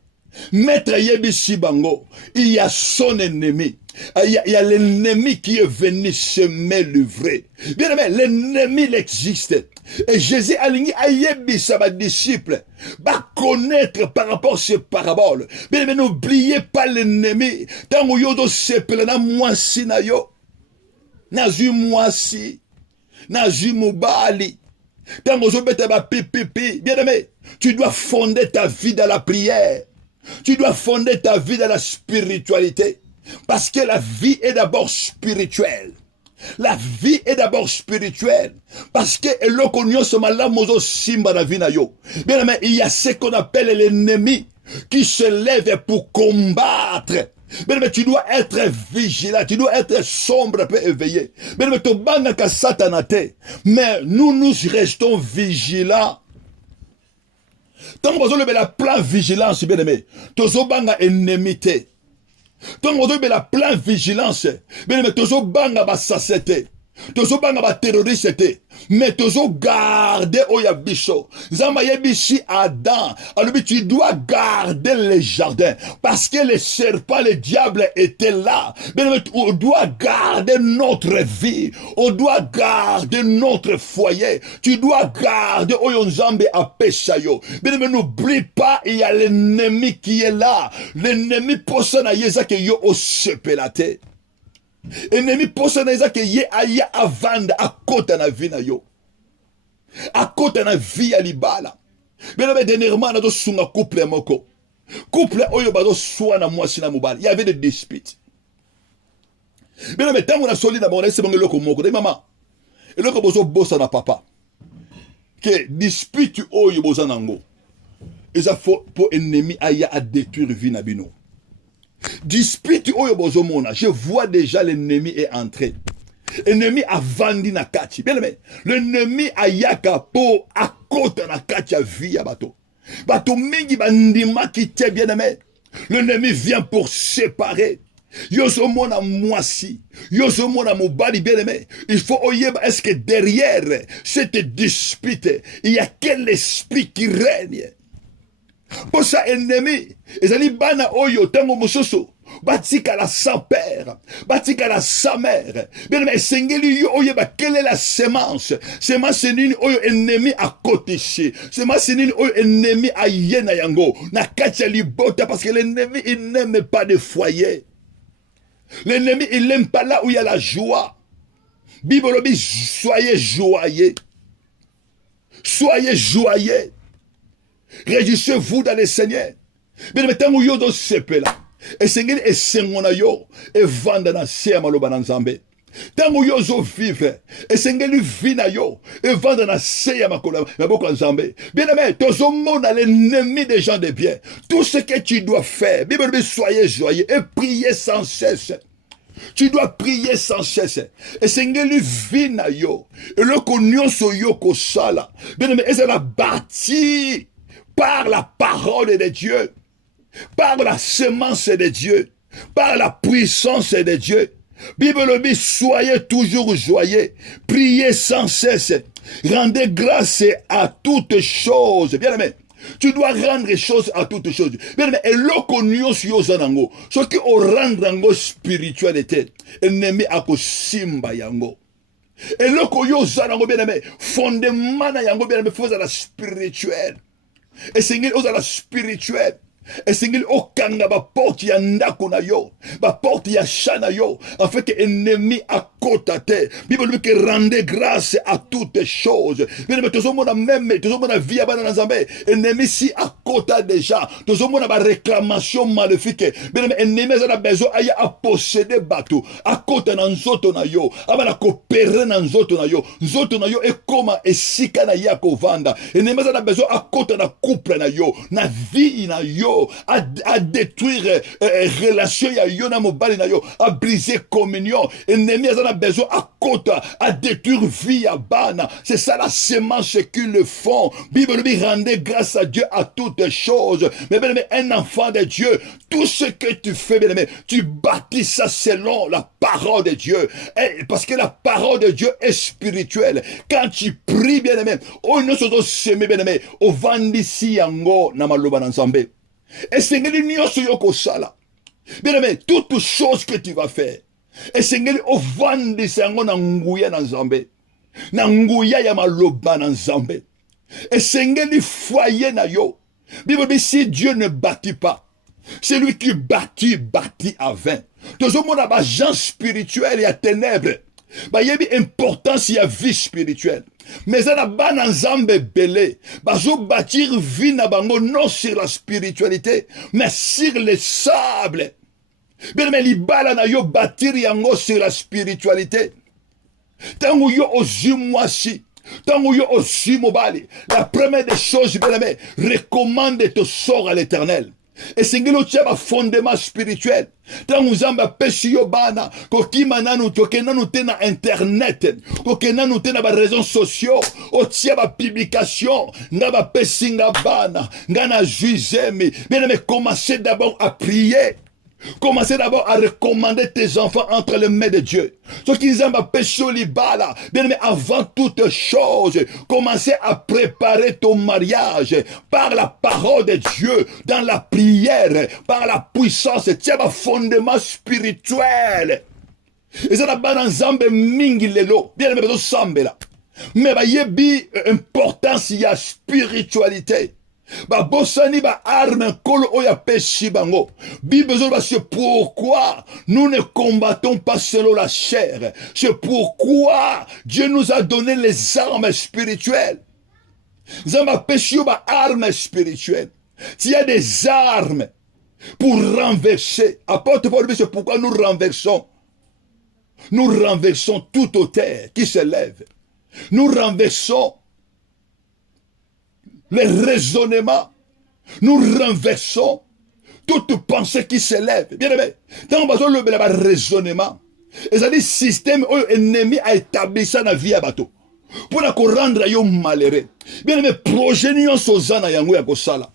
Maître Yebishi Bango, il y a son ennemi. Il y a l'ennemi qui est venu semer l'ivraie. Bien aimé, l'ennemi il existe. Et Jésus a dit à Yebisa, ma disciple, va connaître par rapport à ces paraboles. Bien aimé, n'oubliez pas l'ennemi. Tant que yodo sepele na mwasi na yo, na zu mwasi, na zu mubali. Tant que yodo ba pipipi, bien aimé, tu dois fonder ta vie dans la prière. Tu dois fonder ta vie dans la spiritualité. Parce que la vie est d'abord spirituelle. La vie est d'abord spirituelle. Parce que bien aimé, il y a ce qu'on appelle l'ennemi qui se lève pour combattre. Bien aimé, tu dois être vigilant, tu dois être sombre et éveillé. Bien aimé, mais nous restons vigilants. Tant que vous avez la pleine vigilance, bien aimé, vous avez ennemi. Tant que vous avez la pleine vigilance, bien aimé, vous avez la sacété. Vous avez la terroriste. Mais vous avez gardé Oyabiso. Zamayebishi Adam. Alors tu dois garder les jardins. Parce que les serpents, les diables étaient là. Bien aimé, on doit garder notre vie. On doit garder notre foyer. Tu dois garder Oyonzambe à Peshayo. Bien aimé, n'oublie pas, il y a l'ennemi qui est là. L'ennemi possède à Yezake yo au sepelate. Ennemi possède à que ye aya avanda à côté na vie na yo. À côté na vie à libala. Bien aimé, dernièrement, na do sunga couple moko. Couple oyo bazo soa na mwasi na mubali. Il y avait des disputes. Bien aimé, tant qu'on a solide na bonne, c'est bon loko moko. De maman. Et loko bozo bossa na papa. Que dispute oyo boza nango. Et ça faut pour ennemi aya à détruire vie na bino. Dispute oyo bozo mona. Je vois déjà l'ennemi est entré. L'ennemi a vendu na kati. Bien aimé, l'ennemi a yaka po à côté na kati ya vie ya bato. Bato mingi bandima qui te bien aimé. L'ennemi vient pour séparer. Yoso mona mwasi. Yoso mona mobali bien aimé. Il faut oyeba est-ce que derrière cette dispute, il y a quel esprit qui règne? Pour ça, ennemi, ezali bana oyo tango mososo, batika la sans père, batika la sans mère. Bien mais sengeli yo oyo ba quelle est la semence? Semence nini oyo ennemi à côté chez. Semence nini oyo ennemi à yena yango. Na katia libota parce que l'ennemi il n'aime pas de foyer. L'ennemi il n'aime pas là où il y a la joie. Bible dit soyez joyeux. Soyez joyeux. Réjouissez-vous dans le Seigneur. Bien mettez où yo do sepela. Et Seigneur et sengona yo et vanda na se maloba na Nzambe. Tango yo zo vivre et Seigneur vina yo et vanda na se ya makola na boko Nzambe. Bien aimé, tozo mona l'ennemi des gens de bien. Tout ce que tu dois faire, Bible dit soyez joyeux et priez sans cesse. Tu dois prier sans cesse. Et Seigneur lui vina yo et le konyon so yo ko sala. Bien aimé, et ça la bâti par la parole de Dieu, par la semence de Dieu, par la puissance de Dieu. Bible dit, soyez toujours joyeux, priez sans cesse, rendez grâce à toutes choses. Bien aimé, tu dois rendre choses à toutes choses. Bien aimé, et l'okonyo sur zanango, ce qui au rendre ango spiritualité, ennemi ako simba yango. Et l'okonyo zanango bien aimé, fondement na yango bien aimé, faut la spirituelle. Et Seigneur, aux la spirituelle. Et Seigneur, au kanga ba porte ya ndako na yo, ba porte ya chana yo, en fait que ennemi à côté. Bible dit que rendez grâce à toutes choses. Bien mais tout le monde même, tout le monde vie à na Nzambe. Ennemi si à côté déjà, tout le monde ba réclamation maléfique. Bien mais ennemi a besoin à posséder bateau, à côté na nzoto na yo, abana coopérer na nzoto na yo et comment et sika na ya ko vanda. Ennemi a besoin à côté na couple na yo, na vie na yo. yo, à détruire relation ya yo na mobali na yo, à briser communion. Ennemi a besoin à côté, à détruire vie à bana. C'est ça la sémence qu'ils le font. Bible lui rendez grâce à Dieu à toutes choses. Mais bien aimé, un enfant de Dieu, tout ce que tu fais, bien aimé, tu bâtis ça selon la parole de Dieu. Et parce que la parole de Dieu est spirituelle. Quand tu pries, bien aimé, oh nous sommes semés, bien aimé, au vandisi yango na maloba na nzambe. Et c'est ngeli nyonso yoko sala. Bien aimé, toute chose que tu vas faire. Et c'est ngeli au vandisi yango na nguya na nzambe. Na nguya ya maloba na nzambe. Et c'est ngeli foyer na yo. Bible dit si Dieu ne bâtit pas, c'est lui qui bâtit à vain. Tout le monde a des gens spirituels et à ténèbres. Il y a une importance, il y a vie spirituelle. Mais ça n'a pas d'ensemble belé. Ils ont bâtir vie non sur la spiritualité, mais sur le sable. Mais les balles na yo bâtir yango sur la spiritualité. Tant yo ozumwasi. La première des choses, bien aimé, recommande ton sort à l'Éternel. Et c'est un fondement spirituel. Tant nous avons péché bana, kokima nanu tokena nous tena internet, kokena nous tena ba réseaux sociaux, otia ba publication, nga ba pesinga bana, nga na juizemi. Bien aimé, commencez d'abord à prier. Commencez d'abord à recommander tes enfants entre les mains de Dieu. Ce qu'ils aiment à pécher libala. Bien aimé, avant toute chose, commencez à préparer ton mariage par la parole de Dieu, dans la prière, par la puissance. C'est un fondement spirituel. Et ça n'a pas d'ensemble mingi lelo. Bien aimé, besoin sambe là. Mais il y a une importance, il y a spiritualité. Bosani ba arme kolo oya peshi bango. C'est pourquoi nous ne combattons pas selon la chair. C'est pourquoi Dieu nous a donné les armes spirituelles. Zamba peshi ba arme spirituelle. S'il y a des armes pour renverser, apporte Paul, c'est pourquoi nous renversons. Nous renversons toute autel qui se lève. Nous renversons les raisonnements, nous renversons toute pensée qui s'élève. Bien aimé, quand on a le raisonnement, et ça dit système où l'ennemi a établi ça dans la vie à bateau. Pour qu'on rendre à malheureux. Bien aimé, projet n'y sont zana yango ya kosala.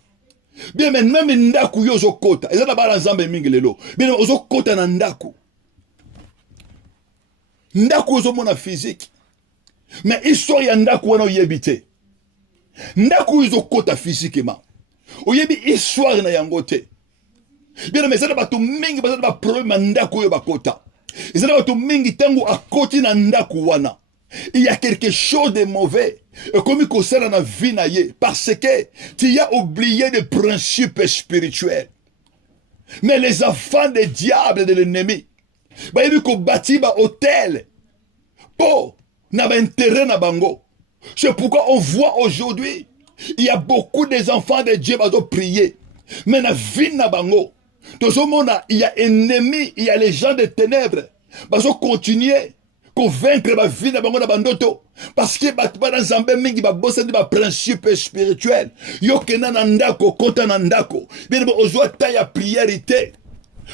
Bien aimé, même ndaku yo zo kota. Et ça n'a pas l'ensemble minglelo. Bien aimé, ozo kota na ndaku. Ndaku ozo mona physique. Mais histoire ya ndaku wana yebite. Ndaku izo kota physiquement. Oyebi histoire na yango te. Bien mais ça na bato mingi baza ba problème ndaku yo bakota. Ça na bato mingi tango akoti na ndaku wana. Il y a quelque chose de mauvais. Comme il concerne la vie na ye parce que tu as oublié des principes spirituels. Mais les enfants des diables de l'ennemi, ba yebi ko bâti ba hôtel. Po na ba intérêt na bango. C'est pourquoi on voit aujourd'hui, il y a beaucoup des enfants de Dieu qui ont prié. Mais dans la vie na bango, il y a ennemis, il y a les gens des ténèbres. Ils ont continué convaincre la vie na bango na bandoto. Parce que dans Zambé mingi ba bossa des principes spirituels. Yo kena na ndako kota na ndako. Bien ozwa ta ya priorité.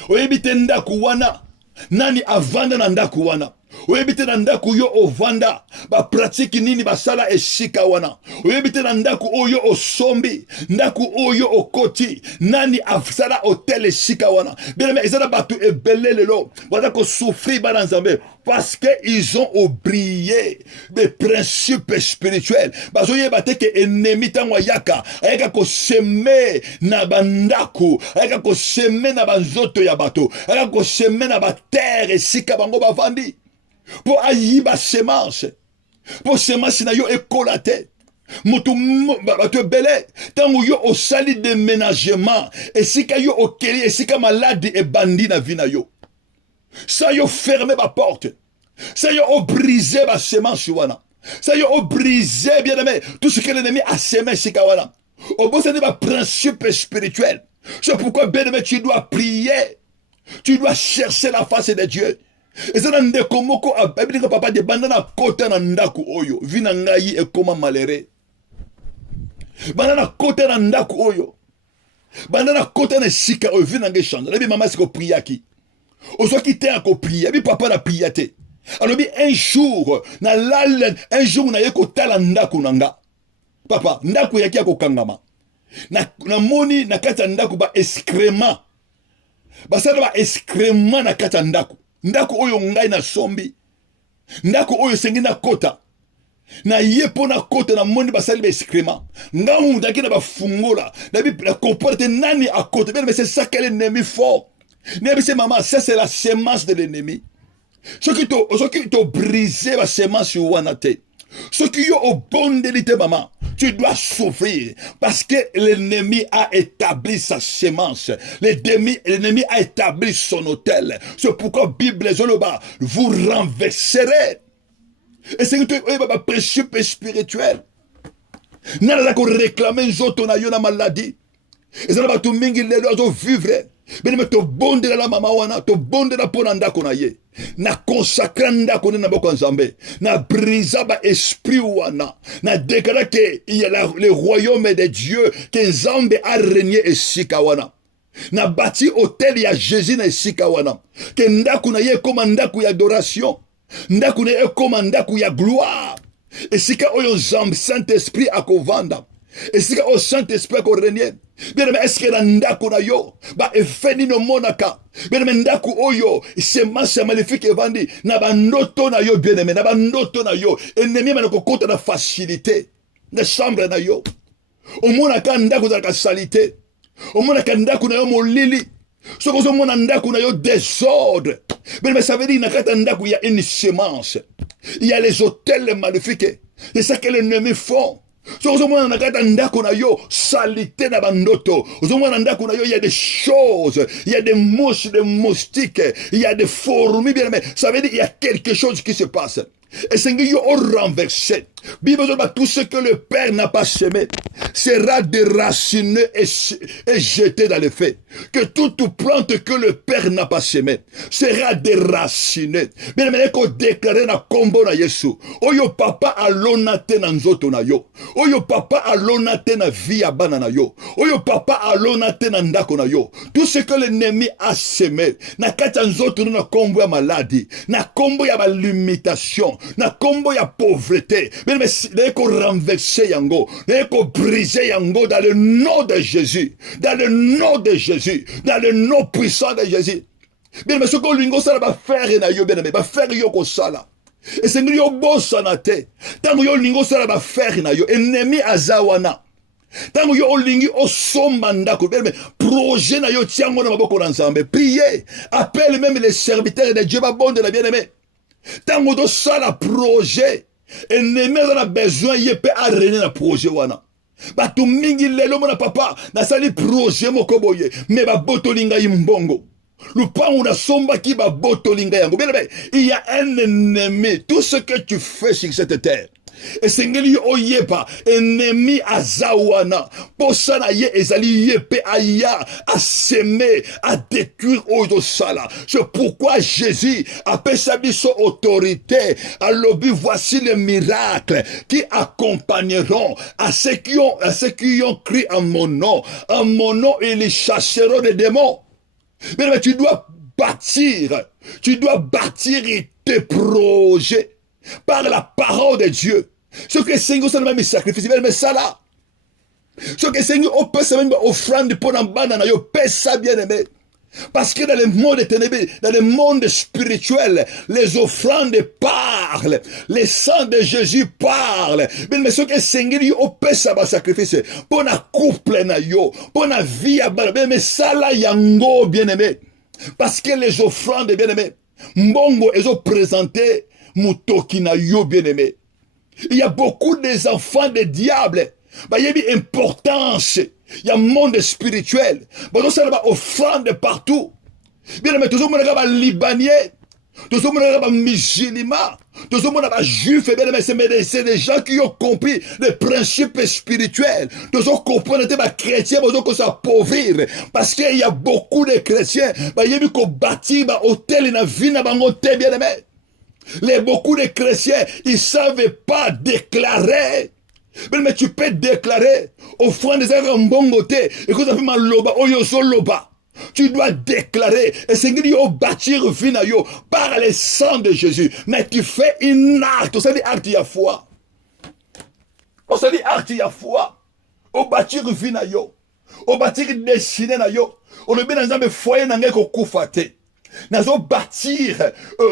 Oyebite ndako wana. Nani avanda na ndako wana. Oyebite na ndaku yo ovanda ba pratique nini basala esika wana. Oyebite na ndaku oyo osombi ndaku oyo okoti nani afsala hotel esika wana. Bien mais ezala batu ebele lelo bana ko souffrir ba nzambe parce que ils ont oublié des principes spirituels. Bazo yeba te ke ennemi tangwa yaka ayaka ko semer na bandaku ayaka ko semer na banzoto ya bato ayaka ko semer na ba terre esika bango bavandi. Pour ayiba semence. Pour semence na yo écolaté. Mutu batu belé. Tant yo au sali de ménagement. Et si ka yo okeli et si ka malade et bandi na vie na yo. Ça yo fermé ma porte. Ça yo o brisé ma semence wana. Ça yo o brisé bien aimé tout ce que l'ennemi a semé si ka wana. Au bout c'est des principes spirituels. C'est pourquoi bien aimé tu dois prier. Tu dois chercher la face de Dieu. Et ça n'a komoko ababili papa de bandana kota na ndaku oyo vina ngai e koma malere bandana kota na ndaku oyo banda na kota na sika o vi na nge change na bi mama siko priya ki ozo ki te ko priya bi papa na priya te alors bi un jour na lal un jour na yeko tala ndako nanga papa ndako yaki ko kangama na moni na kata ndako ba excrément basala ba excrément na kata ndako oyo ngai na sombi ndako oyo sengi na kota na yepo na kota na moni basali ba excrément ngamu ndaki na bafungola na bi la comporte nani à côté mais c'est ça qu'est l'ennemi fort mais c'est maman ça c'est la semence de l'ennemi ce qui te brisé la semence wana te ce qui est au bon de maman tu dois souffrir parce que l'ennemi a établi sa semence. L'ennemi a établi son hôtel. C'est pourquoi Bible Zoloba, vous renverserez. Et c'est que tu es précieux spirituel. N'a pas réclamer zoto na yo na maladie. Et ça va tout mingi les deux vivre. Mais me to bonde la mama wana, to bonde la ponanda kona ye. Na consacrer ndako na boko nzambe. Na brisa ba esprit wana. Na déclarer que il y a le royaume de Dieu que Nzambe a régné esika wana. Na bâti hôtel ya Jésus na esika wana. Que ndako na ye comme ndako ya adoration. Ndako na ye comme ndako ya gloire. Esika oyo Nzambe Saint-Esprit akovanda. Esika o Saint-Esprit ko régner. Bien mais est-ce que na ndako na yo ba efeni no monaka bien mais ndako oyo semence maléfique evandi na bandoto na yo bien aimé na bandoto na yo ennemi na kokota na facilité na chambre na yo omonaka ndako za ka salité omonaka ndako na yo molili soko zo mona ndako na yo désordre bien mais ça veut dire na kata ndako il y a une semence il y a les hôtels maléfiques c'est ça que l'ennemi font. So ozomona na kata ndako na yo salité na bandoto ozomona ndako na yo il y a des choses il y a des mouches des moustiques il y a des fourmis bien mais ça veut dire il y a quelque chose qui se passe et c'est que yo renversé Bible dit tout ce que le Père n'a pas semé sera déraciné et jeté dans le feu. Que toute plante que le Père n'a pas semé sera déracinée. Bien mais qu'on déclare na kombo na Yesu. Oyo papa alonate na nzoto na yo. Oyo papa alonate na vie ya bana na yo. Oyo papa alonate na ndako na yo. Tout ce que l'ennemi a semé na kata nzoto na kombo ya maladie, na kombo ya limitation, na kombo ya pauvreté. Mais il faut renverser yango, il faut briser yango dans le nom de Jésus, dans le nom de Jésus, dans le nom puissant de Jésus. Bien mais ce que l'ingo ça va faire na yo bien mais va faire yo ko sala. Et c'est yo bossa na te. Tant yo l'ingo ça va faire na yo ennemi azawana. Tant yo lingi o somba ndako bien mais projet na yo tiango na maboko na Nzambe. Priez, appelle même les serviteurs de Dieu ba bon de la bien-aimé. Tant do sala projet ennemi a besoin yepe a régner na projet wana batu mingi lelo mona papa na sali projet moko boye mais ba botolinga imbongo lupangu na somba ki ba botolinga yango bien il y a un ennemi tout ce que tu fais sur cette terre et sengeli oyepa ennemi azawana posana ye ezali yepe aya a semer a détruire oyo sala. C'est pourquoi Jésus appelle sa biso autorité à l'objet. Voici les miracles qui accompagneront à ceux qui ont cru en mon nom et les chasseront des démons. Mais tu dois bâtir tes projets par la parole de Dieu. Ce que le Seigneur ça même sacrifice, mais ça là. Ce que le Seigneur peut ça même offrande pour un banana, yo paie ça bien aimé. Parce que dans le monde ténébreux, dans le monde spirituel, les offrandes parlent, les sangs de Jésus parlent. Mais ce que le Seigneur peut ça va sacrifice pour un couple na yo, pour une vie à bas. Mais ça là yango bien aimé. Parce que les offrandes bien aimé, mbongo ils ont présenté mutoki na yo bien aimé. Il y a beaucoup des enfants des diables. Il y a une importance. Il y a un monde spirituel. Donc ça va offrande partout. Bien aimé, tout le monde est libanais. Tout le monde est musulman. Tout le monde est juif. C'est des gens qui ont compris les principes spirituels. Tout le monde comprend que les chrétiens vont s'appauvrir. Parce qu'il y a beaucoup de chrétiens. Il y a beaucoup de bâtis, hôtels, et vie, bien aimé. Beaucoup de chrétiens, ils ne savent pas déclarer Mais tu peux déclarer offrande des mbongoté et que ça fait mal loba oyoso loba. Tu dois déclarer et Seigneur yo bâtir vina yo par le sang de Jésus. Mais tu fais une acte, ça dit acte ya foi. On se dit acte ya foi. Au bâtir vina yo, au bâtir destiné na yo. On le met dans un foyer nangé ko kufate. Nazo bâtir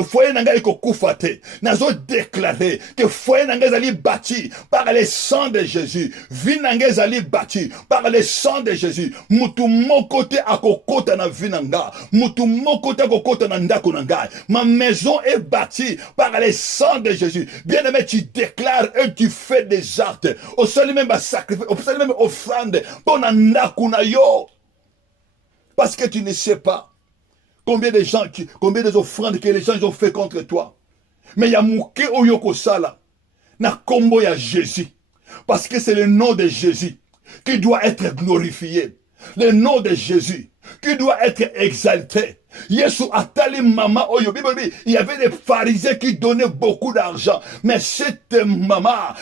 foyer nanga ko kufate. Nazo déclarer que foyer nanga zali bâti par le sang de Jésus. Vie nanga zali bâti par le sang de Jésus. Mutu mokote akokota na vie nanga. Mutu mokote akokota na ndako nanga. Ma maison est bâtie par le sang de Jésus. Bien-aimé, tu déclares et tu fais des actes. Au sol même sacrifice, au sol même offrande pour ndako na yo. Parce que tu ne sais pas combien des offrandes que les gens ont fait contre toi. Mais il y a mouké oyoko sala na kombo ya Jésus. Parce que c'est le nom de Jésus qui doit être glorifié. Le nom de Jésus qui doit être exalté. Yesu atali mama oyo. Il y avait des pharisiens qui donnaient beaucoup d'argent. Mais cette maman,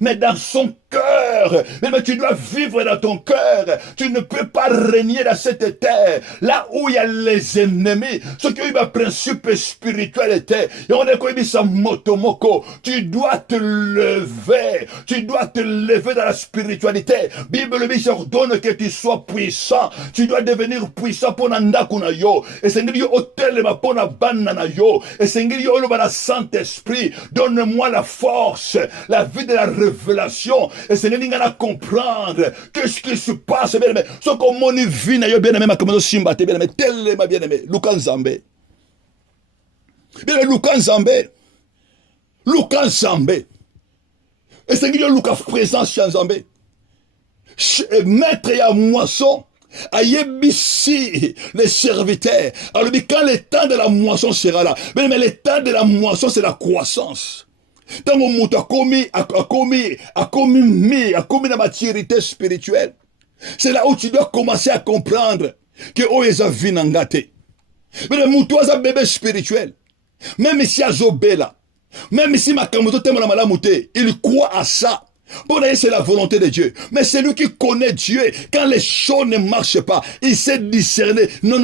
mais dans son cœur, mais tu dois vivre dans ton cœur. Tu ne peux pas régner dans cette terre. Là où il y a les ennemis, ceux qui ont un principe spiritualité, et on est comme ça motomoko. Tu dois te lever. Tu dois te lever dans la spiritualité. Bible lui ordonne que tu sois puissant. Tu dois devenir puissant pour ndako na yo. Et Seigneur yo hôtel ma pour na bana na yo. Et Seigneur yo le bana Saint-Esprit, donne-moi la force, la vie de la révélation. Et Seigneur ngana comprendre qu'est-ce qui se passe bien aimé. Ce qu'on moni vie na yo bien aimé ma comme simba bien aimé tellement bien aimé. Lukan Zambé. Bien Lukan Zambé. Lukan Zambé. Et Seigneur yo Luka présence chez Zambé. Maître ya moisson. Ayebisi les serviteurs. Alors quand le temps de la moisson sera là, mais le temps de la moisson c'est la croissance. Tant que mutu a commis la maturité spirituelle, c'est là où tu dois commencer à comprendre que oeza vinangate. Mais le mutu a un bébé spirituel. Même si azobela, même si makamoto temala malamute, il croit à ça. Bon, c'est la volonté de Dieu. Mais c'est lui qui connaît Dieu. Quand les choses ne marchent pas, il sait discerner. Non.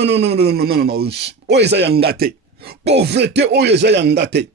Oyo yangate. Pauvreté, oyo yangate.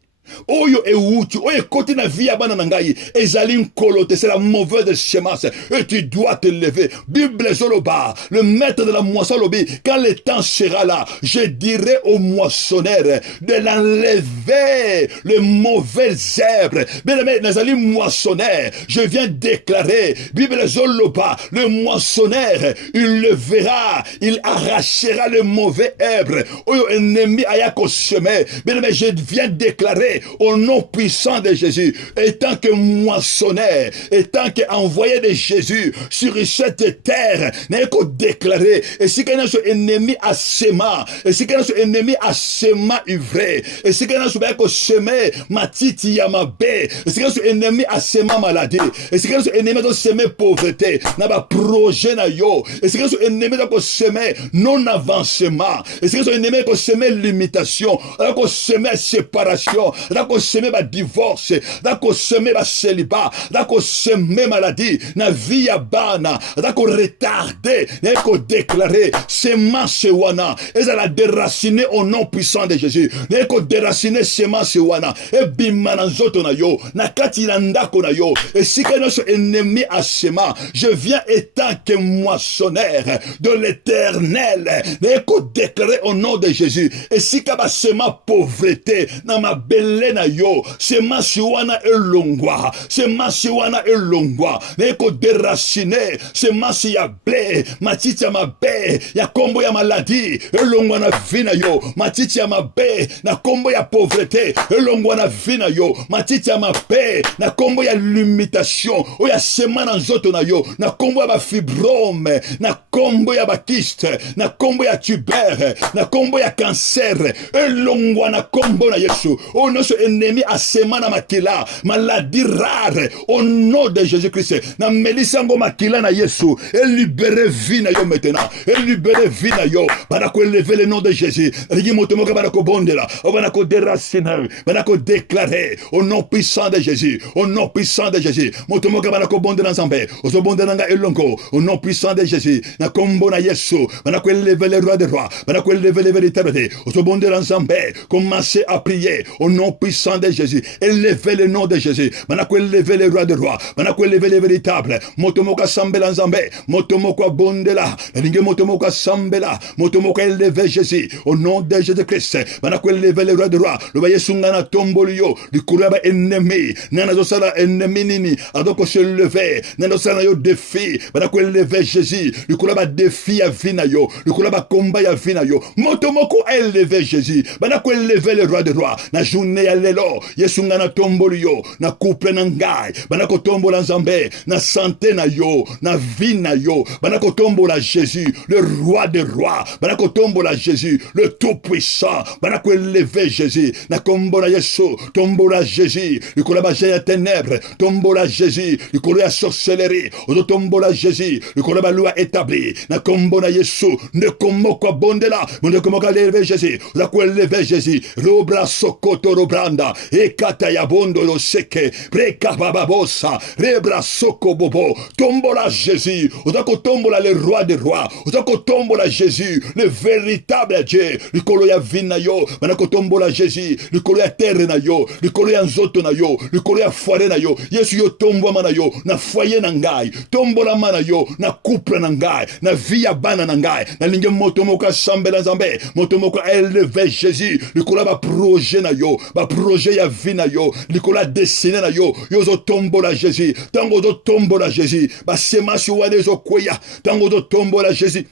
Oyo ewutu, oyo côté na vie abana nangai, ezali nkolote, c'est la mauvaise semence. Et tu dois te lever. Bible zoloba, le maître de la moisson lobi, quand le temps sera là, je dirai aux moissonneurs de l'enlever les mauvaises herbes. Bien aimé, nazali moissonneur, je viens déclarer, Bible zoloba, le moissonneur, il le verra, il arrachera les mauvais herbes. Oyo ennemi ayako semer. Bien aimé, je viens déclarer au nom puissant de Jésus, étant que moissonneur, étant que envoyé de Jésus sur cette terre, n'est qu'au déclarer, et si quelqu'un est ennemi à sema, et si quelqu'un est ennemi à sema ivré, et si quelqu'un est semé matiti yamabe, et si quelqu'un est ennemi à sema maladie, et si quelqu'un est ennemi à semer pauvreté, n'a pas projet na yo, et si quelqu'un est ennemi à semer non avancement, et si quelqu'un est ennemi à semer limitation, à semer séparation, dako semer ba divorce, dako semer ba célibat, dako semer maladie na vie ya bana, dako retarder, dako déclarer semence wana, ezala déraciner au nom puissant de Jésus, dako déraciner semence wana, e bimana nzoto na yo, na kati na ndako na yo, et si que notre ennemi a sema, je viens étant que moissonneur de l'Éternel, dako déclarer au nom de Jésus, et si que ba sema pauvreté, na ma belle na yo, semence wana elongwa, semence wana elongwa, neko déraciner, semence ya blé, matiti ya mabe, ya kombo ya maladie, elongwa na vina yo, matiti ya mabe, na kombo ya pauvreté, elongwa na vina yo, matiti ya mabe, na kombo ya limitation, o ya sema na nzoto na yo, na kombo ya ba fibrome, na kombo ya ba kyste, na kombo ya tuber, na kombo ya cancer, elongwa na kombo na Yesu, o no nyonso ennemi asema na makila maladie rare au nom de Jésus-Christ na melisango makila na Yesu et libérer vie na yo maintenant et libérer vie na yo bana ko lever le nom de Jésus rigi motomoka bana ko bondela bana ko déraciner bana ko déclarer au nom puissant de Jésus au nom puissant de Jésus motomoka bana ko bondela nzambe ozo bondela nga elongo au nom puissant de Jésus na kombo na Yesu bana ko lever le roi des rois bana ko lever les véritables ozo bondela nzambe commencez à prier au nom puissant de Jésus élevez le nom de Jésus bana ko lever les rois des rois bana ko lever les véritables motomoka sambela nzambe motomoka bondela ninge motomoka sambela motomoka élever Jésus au nom de Jésus-Christ bana ko lever les rois des rois le ba Yesu ngana tombolio likura ba ennemi nana zo sala ennemi nini adoko se lever nana sala yo défi bana ko lever Jésus likura ba défi ya vina yo likura ba combat ya vina yo motomoko élever Jésus bana ko lever le roi des rois na journée ya lelo Yesu ngana tombolio na couple na ngai bana ko tombola nzambe na santé na yo na vie na yo bana ko tombola Jésus le roi des rois bana ko tombola Jésus le tout puissant bana ko lever Jésus na kombola Yesu tombola Jésus likolo ba ya ténèbres tombola Jésus likolo ya sorcellerie ozo tombola Jésus likolo ba loi établie na kombola Yesu ne komoko bondela ne komoko lever Jésus la ko lever Jésus robra sokoto robranda e kata ya bondo lo seke preka bababosa rebra soko bobo tombola Jésus ozo ko tombola le roi des rois ozo ko tombola Jésus le véritable Dieu likolo ya vina yo bana ko tombola Jésus likolo ya terre na yo likolo ya nzoto na yo likolo ya foire na yo Yesu yo tombola mana yo na foyer na ngai tombola mana yo na couple na ngai na vie ya bana na ngai na linge motomoka sambela nzambe motomoka élever Jésus likolo ba projet na yo ba projet ya vie na yo likolo destiné na yo yo zo tombola Jésus tango zo tombola Jésus ba semasi wane zo koya tango zo tombola Jésus.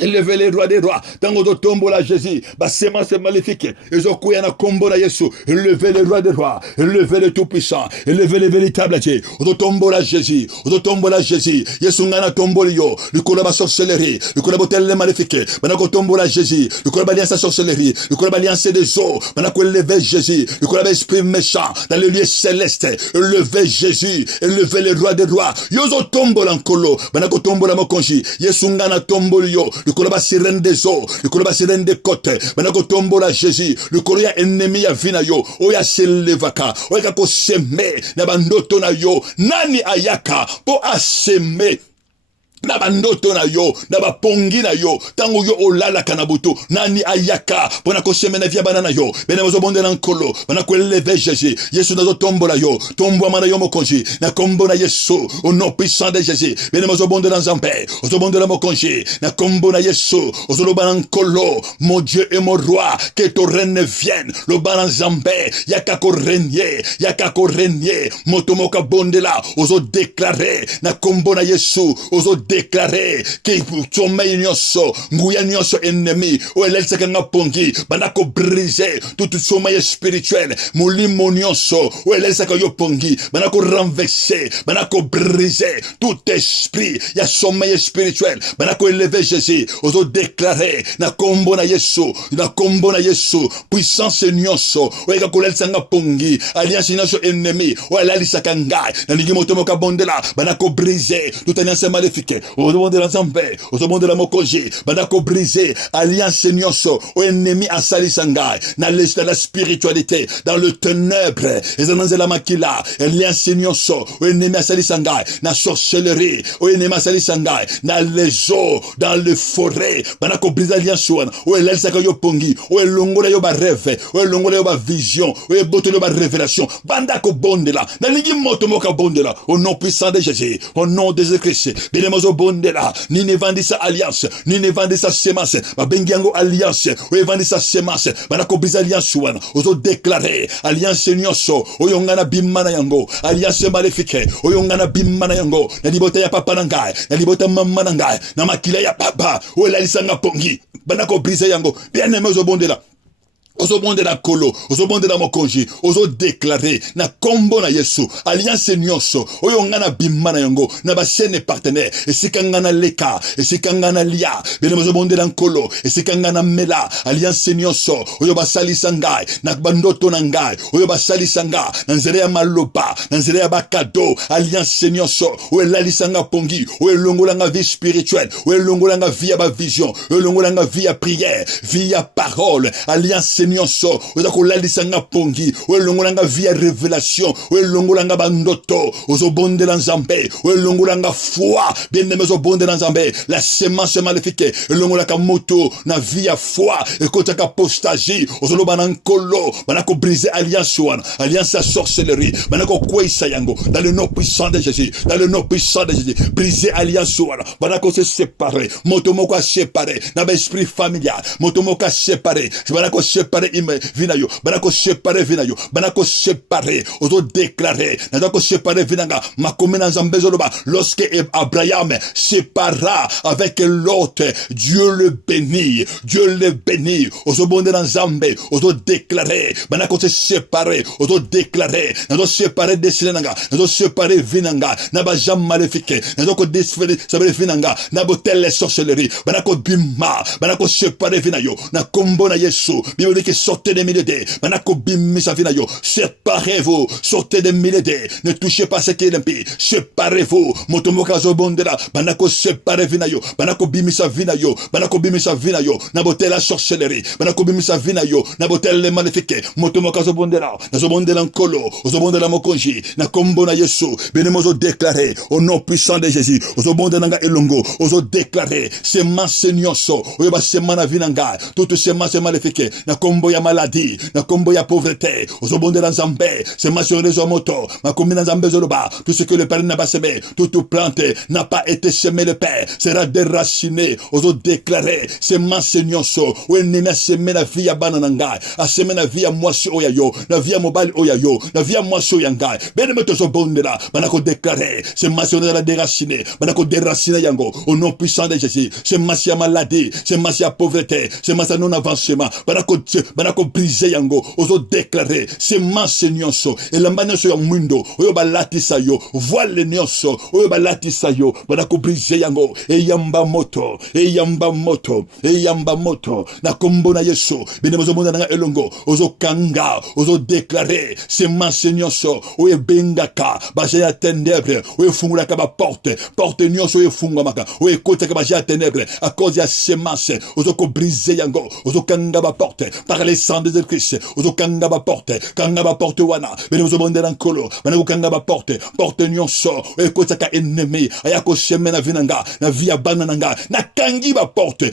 Élevez les rois des rois. Tango do tombo la Jésus. Ba semence maléfique. Ezo kuya na kombo na Yesu. Élevez les rois des rois. Élevez les tout puissants. Élevez les véritables Dieu. Odo tombo la Jésus. Odo tombo la Jésus. Yesu ngana tombo yo. Likola ba sorcellerie. Likola botel les maléfiques. Bana ko tombo la Jésus. Likola ba alliance sorcellerie. Likola ba alliance des eaux. Bana ko élever Jésus. Likola ba esprit méchant dans le lieu céleste. Élevez Jésus. Élevez les rois des rois. Yozo tombo lankolo. Bana ko tombo la mokonji. Yesu ngana tombo yo. Le koloba sirène des eaux, le koloba sirène des côtes, manako tombola Jésus, le koloya ennemi ya vina yo, oya selevaka, oya ko seme, na bandoto na yo, nani ayaka, po aseme, na bandoto na yo na bapongi na yo tango yo olala kanabutu nani ayaka pona ko semena via banana yo bene mozo bonde na nkolo bana ko lever Jésus Yesu nazo tombola yo tombwa mana yo mokonji na kombo na Yesu au nom puissant de Jésus bene mozo bonde na nzambe ozo bonde na mokonji na kombo na Yesu ozo lo bana nkolo mon Dieu et mon roi que ton règne vienne lo bana nzambe yaka ko régner motomoka bonde la ozo déclarer na kombo na Yesu ozo déclarer que sommeil nyonso nguya nyonso ennemi o elelseka nga pongi banako briser tout sommeil spirituel molimo nyonso o elelseka yo pongi banako renverser banako briser tout esprit ya sommeil spirituel banako élever Jésus ozo déclarer na kombo na Yesu puissance nyonso o eka kolelsa nga pongi alliance nyonso ennemi o elalisaka ngai na lingi motomoka bondela banako briser tout alliance maléfique au monde de l'ensemble, au monde de la mokoji, banako briser alliance nyonso, au ennemi asali sangai, dans la spiritualité, dans le ténèbre, et dans la makila, alliance nyonso, au ennemi asali sangai, na sorcellerie, au ennemi asali sangai, dans les eaux, dans les forêts, banako briser alliance wana, au elelsa yo pongi, au elongola yo ba rêve, au elongola yo ba vision, au eboto yo ba révélation, bandako bondela, na lingi moto moka bondela, au nom puissant de Jésus, au nom de Jésus-Christ, benemozo bondela, ni ne vandi sa alliance, ni ne vandi sa semence, ba bengiango alliance, ou vandi sa semence, banako briser alliance wana, ozo déclarer alliance nyonso, oyongana bimana yango, alliance maléfique, oyongana bimana yango, na libota ya papa nangai, na libota mama nangai, na makila ya papa, ou la lisanga pongi, banako briser yango, bien aimé ozo bondela. ozobonde na kolo, ozobonde na mokonji, ozo déclarer na kombo na Yesu, alliance nyonso, oyo ngana bimana yongo, na basene partenaire, esika ngana leka, esika ngana lia, bene ozobonde na kolo, esika ngana mela, alliance nyonso, oyo basalisa ngai, na bandoto na ngai, oyo basalisa ngai, na nzere ya maloba, na nzere ya bakado, alliance nyonso, oyo lalisa nga pongi, oyo longola nga vie spirituelle, oyo longola nga vie ya ba vision, oyo longola nga vie ya prière, vie ya parole, alliance nyonso, oyo kolalisa nga pongi, oyo longola nga vie ya révélation, oyo longola nga bandoto, ozo bonde la nzambe, oyo longola nga foi, bien aimé ozo bonde la nzambe, la semence maléfique, longola ka moto, na vie ya foi, ekota ka apostasie, ozo lo banan kolo, banako briser alliance wana, alliance à sorcellerie, banako kwesa yango, dans le nom puissant de Jésus, dans le nom puissant de Jésus, briser alliance wana, banako se séparer, moto moko a séparer, na ba esprit familial, moto moko a séparer, banako séparer vinayo, banako séparer vinayo, banako séparer, ozo déclarer, banako séparer vinanga, makomena nzambe zoloba, lorsque Abraham sépara avec l'autre, Dieu le bénit, Dieu le bénit, ozo bonde dans nzambe, ozo déclarer, banako se séparer, ozo déclarer, nazo séparer desine nanga, nazo séparer vinanga, naba jam maléfique, nazo ko séparer vinanga, nabo telle sorcellerie, banako bimma, banako séparer vinayo, na kombo na Yesu, Bible dit que sortez des milieux d'eux, banako bimisa vinayo, séparez-vous, sortez des milieux d'eux, ne touchez pas ce qui est impie, séparez-vous, motomoka zobondela, banako séparer vinayo, banako bimisa vinayo, nabo telle sorcellerie, banako bimisa vinayo, nabo telle maléfique, motomoka zobondela, na zobondela nkolo, zobondela mokonji, na kombo na Yesu, benemozo déclarer, au nom puissant de Jésus, zobondela nga elongo, ozo déclarer, semence nyonso, oyoba semana vinanga, toute semence maléfique, na kombo ya maladie, na kombo ya pauvreté, ozobondela nzambe, semence rezo moto, ma commune nzambe zoloba, tout ce que le Père n'a pas semé, toute plante n'a pas été semé le Père, sera déraciné, ozo déclarer, semence nyonso, oyenemi a semé la vie ya banananga, a semé la vie ya mwasi oyayo, la vie ya mobali oyayo, la vie ya mwasi oyanga, bene meto zobondela, banako déclarer, semence la déraciné, banako déraciné yango, au nom puissant de Jésus, semence ya maladie, semence ya pauvreté, semence non avancement, banako briser yango, ozo déclarer, semence nyonso, elamba nyonso ya mwindo, oyo balatisa yo, voile nyonso, oyo balatisa yo, banako briser yango, eyamba moto, na kombo na Yesu, bine mozo monda nga elongo, ozo kanga, ozo déclarer, semence nyonso, oyo bengaka, baje ya ténèbres, oyo fungulaka ba porte nyonso oyo fungwamaka, oyo kotaka baje ya ténèbres, à cause ya semence, ozo ko briser yango, ozo kanga ba porte, par les sang de Christ, ozo kanga ba porte wana, bine mozo monda na nkolo, banako kanga ba porte nyonso, oyo kotaka ennemi, ayako semena vinanga, na via banananga, na kangi ba porte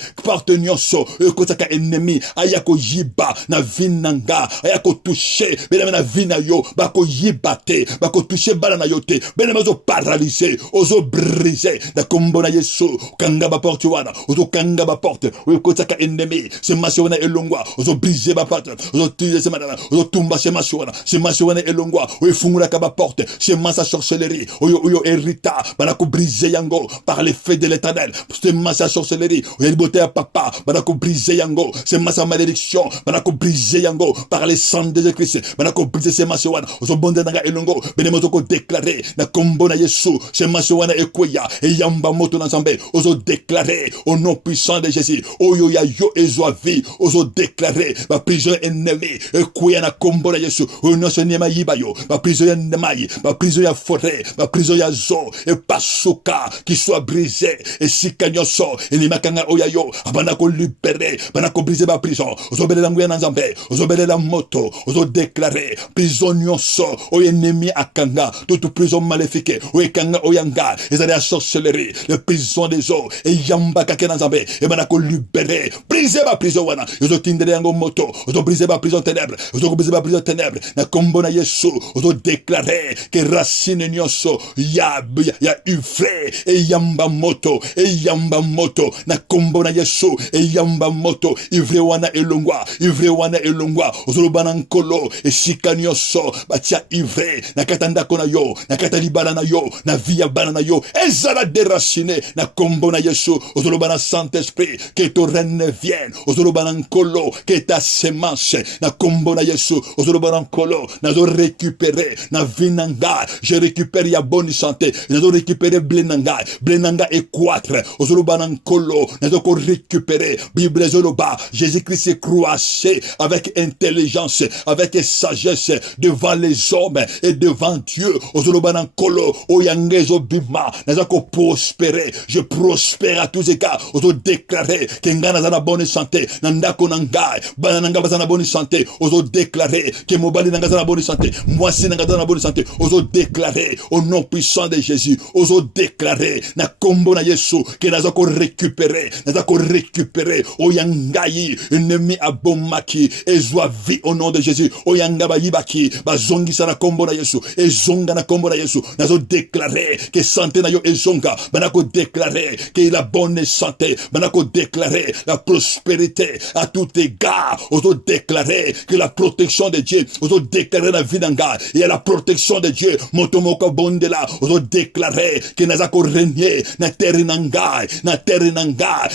nyonso, oyo kotaka ennemi, ayako yiba, na vinanga, ayako toucher, bine na vina yo, bako yibate, bako toucher bana na yote, bine mozo paralyser, ozo briser, na kombo na Yesu, kanga ba porte wana, ozo kanga ba porte, oyo kotaka ennemi, semence wana elongwa, ozo briser ba porte, ozo tuer semana, ozo tumba semence wana elongwa, oyo fungula ka ba porte, semence à sorcellerie, oyo hérita, banako briser yango, par les feux de l'Éternel, semence à sorcellerie, oyo libote ya papa, banako briser yango, semence à malédiction, banako briser yango, par les sang de Jésus-Christ, banako briser semence wana, ozo bonde nanga elongo, benemozo ko déclarer, na kombo na Yesu, semence wana ekweya, eyamba moto na nzambe, ozo déclarer, au nom puissant de Jésus, oyo ya yo ezwa vie, ozo déclarer, ba prison ennemi, ekweya na kombo na Yesu, oyo nyonso nema yibayo, ba prison ya nemayi, ba prison ya forêt, ba prison ya zo, et pasuka, qui soit brisé, et si kanyoso, et ni makanga oyayo, abana ko libérer, bana ko briser ba prison, ozo bele la nguya na nzambe, ozo bele la moto, ozo déclarer, prison nyonso, oyo ennemi akanga, toute prison maléfique, oyo kanga oyanga, et à sorcellerie, les prisons des eaux, et yamba kake na nzambe, et bana ko libérer, briser ba prison wana, ozo tindere yango moto, ozo briser ba prison ténèbres, ozo briser ba prison ténèbres, na kombo na Yesu, ozo déclarer que racine nyonso ya ufre e yamba moto na kombo na Yesu e yamba moto ivre wana elongwa ozolobana nkolo e sika nyonso batia ivre na katanda kona yo na katali bana na yo na via bana na yo ezala déraciner na kombo na Yesu ozolobana Saint-Esprit que ton règne vienne ozolobana nkolo que ta la semence na kombo na Yesu ozoloba na nkolo nazo récupérer na vinanga je récupère ya bonne santé nazo récupérer blenanga et croître ozoloba na nkolo nazo ko récupérer Bible zoloba Jésus-Christ est croissé avec intelligence avec sagesse devant les hommes et devant Dieu ozoloba na nkolo oyangezo bima nazo ko prospérer je prospère à tous égards ozo déclarer que ngana za na bonne santé na ndako na ngai bana na ngaba za na bonne santé ozo déclarer que mobali na ngaba za na bonne santé moi si na ngaba za na bonne santé ozo déclarer au nom puissant de Jésus ozo déclarer na kombo na Yesu que nazo ko récupérer oyangai ennemi abomaki ezwa vie au nom de Jésus oyanga yibaki bazongisa na kombo na Yesu ezonga na kombo na Yesu nazo déclarer que santé na yo ezonga bana ko déclarer que la bonne santé bana ko déclarer la prospérité à tout égard ozo déclarer que la protection de Dieu ozo déclarer la vie d'anga et la protection de Dieu motomoko bondela ozo déclarer que naza ko régner na terre nangai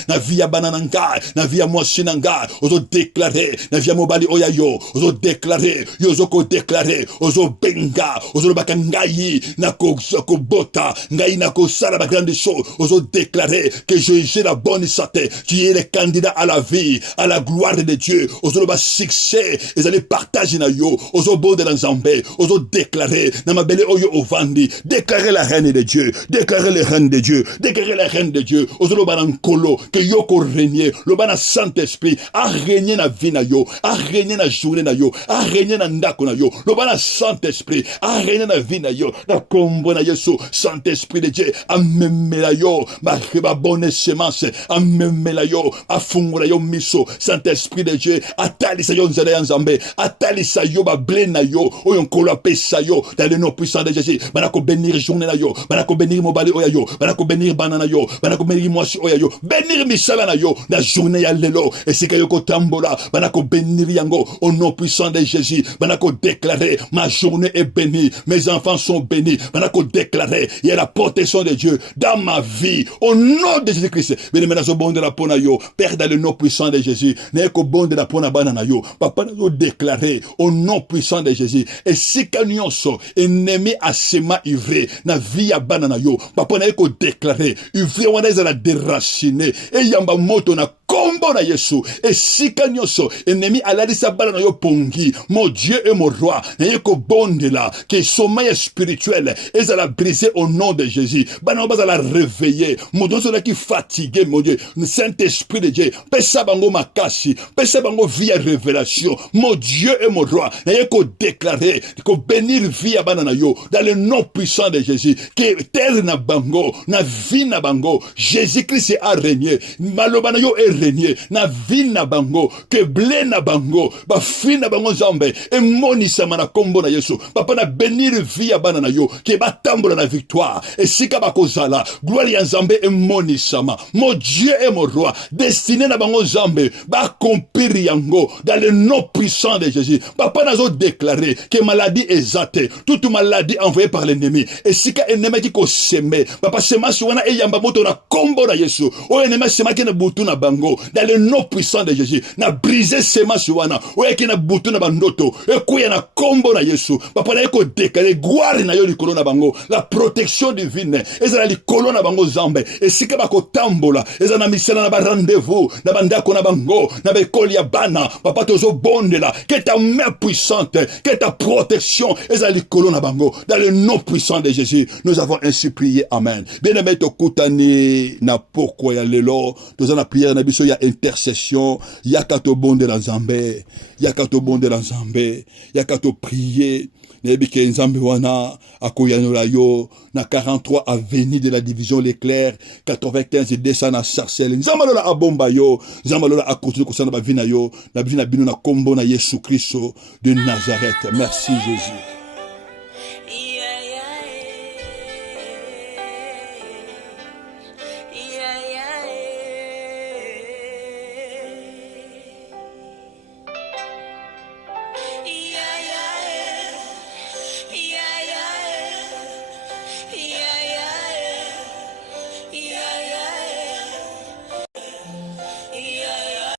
na via banananga na via mosinanga ozo déclarer na via mobali oyayo ozo déclarer yozo ko déclarer ozo benga ozo bakangai na ko bota ngai na ko sala ba grande chose ozo déclarer que j'ai la bonne santé tu es le candidat à la vie à la gloire de Dieu ozo ba succès ils allaient partager na yo ozo bon de l'ensemble ozo déclarer na mabele oyo ovandi déclarer la reine de Dieu déclarer le reine de Dieu déclarer la reine de Dieu ozo ba nkolo que yo ko régner le bana Saint-Esprit a régner na vie na yo a régner na journée na yo a régner na ndako na yo le bana Saint-Esprit a régner na vie na yo na kombo na Yesu Saint-Esprit de Dieu amemela yo ba bonne semence amemela yo afungula yo miso Saint-Esprit de Dieu atalisa yo nzela ya nzambe atalisa yo ba blé na yo oyo nkolo apesa yo dans le nom puissant de Jésus bana ko bénir journée na yo bana ko bénir mobali oyo bana ko bénir banana yo bana ko bénir mwasi oyo bénir misala na yo na journée ya lelo esika yo ko tambola bana ko bénir yango au nom puissant de Jésus bana ko déclarer ma journée est bénie mes enfants sont bénis bana ko déclarer il y a la protection de Dieu dans ma vie au nom de Jésus-Christ bien maintenant so bon de la pona yo père dans le nom puissant de Jésus ne ko bon de la pona banana yo papa na déclarer au nom puissant de Jésus esika nyonso ennemi asema ivre na vie ya banana yo papa na ko déclarer ivre wana ezala déraciner et yamba moto na kombo na Yesu esika nyonso ennemi alalisa bana na yo pongi mon Dieu et mon roi na ko bondela que sommeil spirituel ezala brisé au nom de Jésus bana bazala réveiller moto so qui fatigué mon Dieu le Saint-Esprit de Dieu pesa bango makasi pesa bango via révélation mon Dieu et mon roi na ko déclarer ko bénir via bana na yo dans le nom puissant de Jésus que terre na bango na vie na bango Jésus-Christ a régné maloba na yo régner na vie na bango que blé na bango ba fi na bango nzambe e monisa mana kombo na Yesu papa na bénir vie ya bana na yo que ba tambola na victoire et sika ba kozala gloire ya nzambe e monisa ma mon Dieu et mon roi destiné na bango nzambe ba accomplir yango dans le nom puissant de Jésus papa na zo déclarer que maladie exate toute maladie envoyée par l'ennemi et sika ennemi qui ko semer papa sema suwana e yamba moto na kombo na Yesu o ennemi sema ke na butu na bango dans le nom puissant de Jésus na briser sema suwana o yaki na butu na bandoto e kuya na kombo na Yesu papa na ko déclarer gloire na yo likolo na bango la protection divine ezala likolo na bango zambe e sika ba ko tambola ezala na misala na ba rendez-vous na bandako na bango na bekoli ya bana papa tozo bondela que ta main puissante que ta protection ezala likolo na bango dans le nom puissant de Jésus nous avons ainsi prié amen bien-aimé to kutani na poko ya lelo toza na prière na biso ya intercession yaka to bondela nzambe yaka to bondela nzambe yaka to prier nebike nzambe wana akoyanola yo na 43 avenue de la division l'éclair 95 200 na Sarcelles nzambe lola abomba yo nzambe lola akotuna kosana ba vina yo na bino na kombo na Yesu Christ de Nazareth merci Jésus.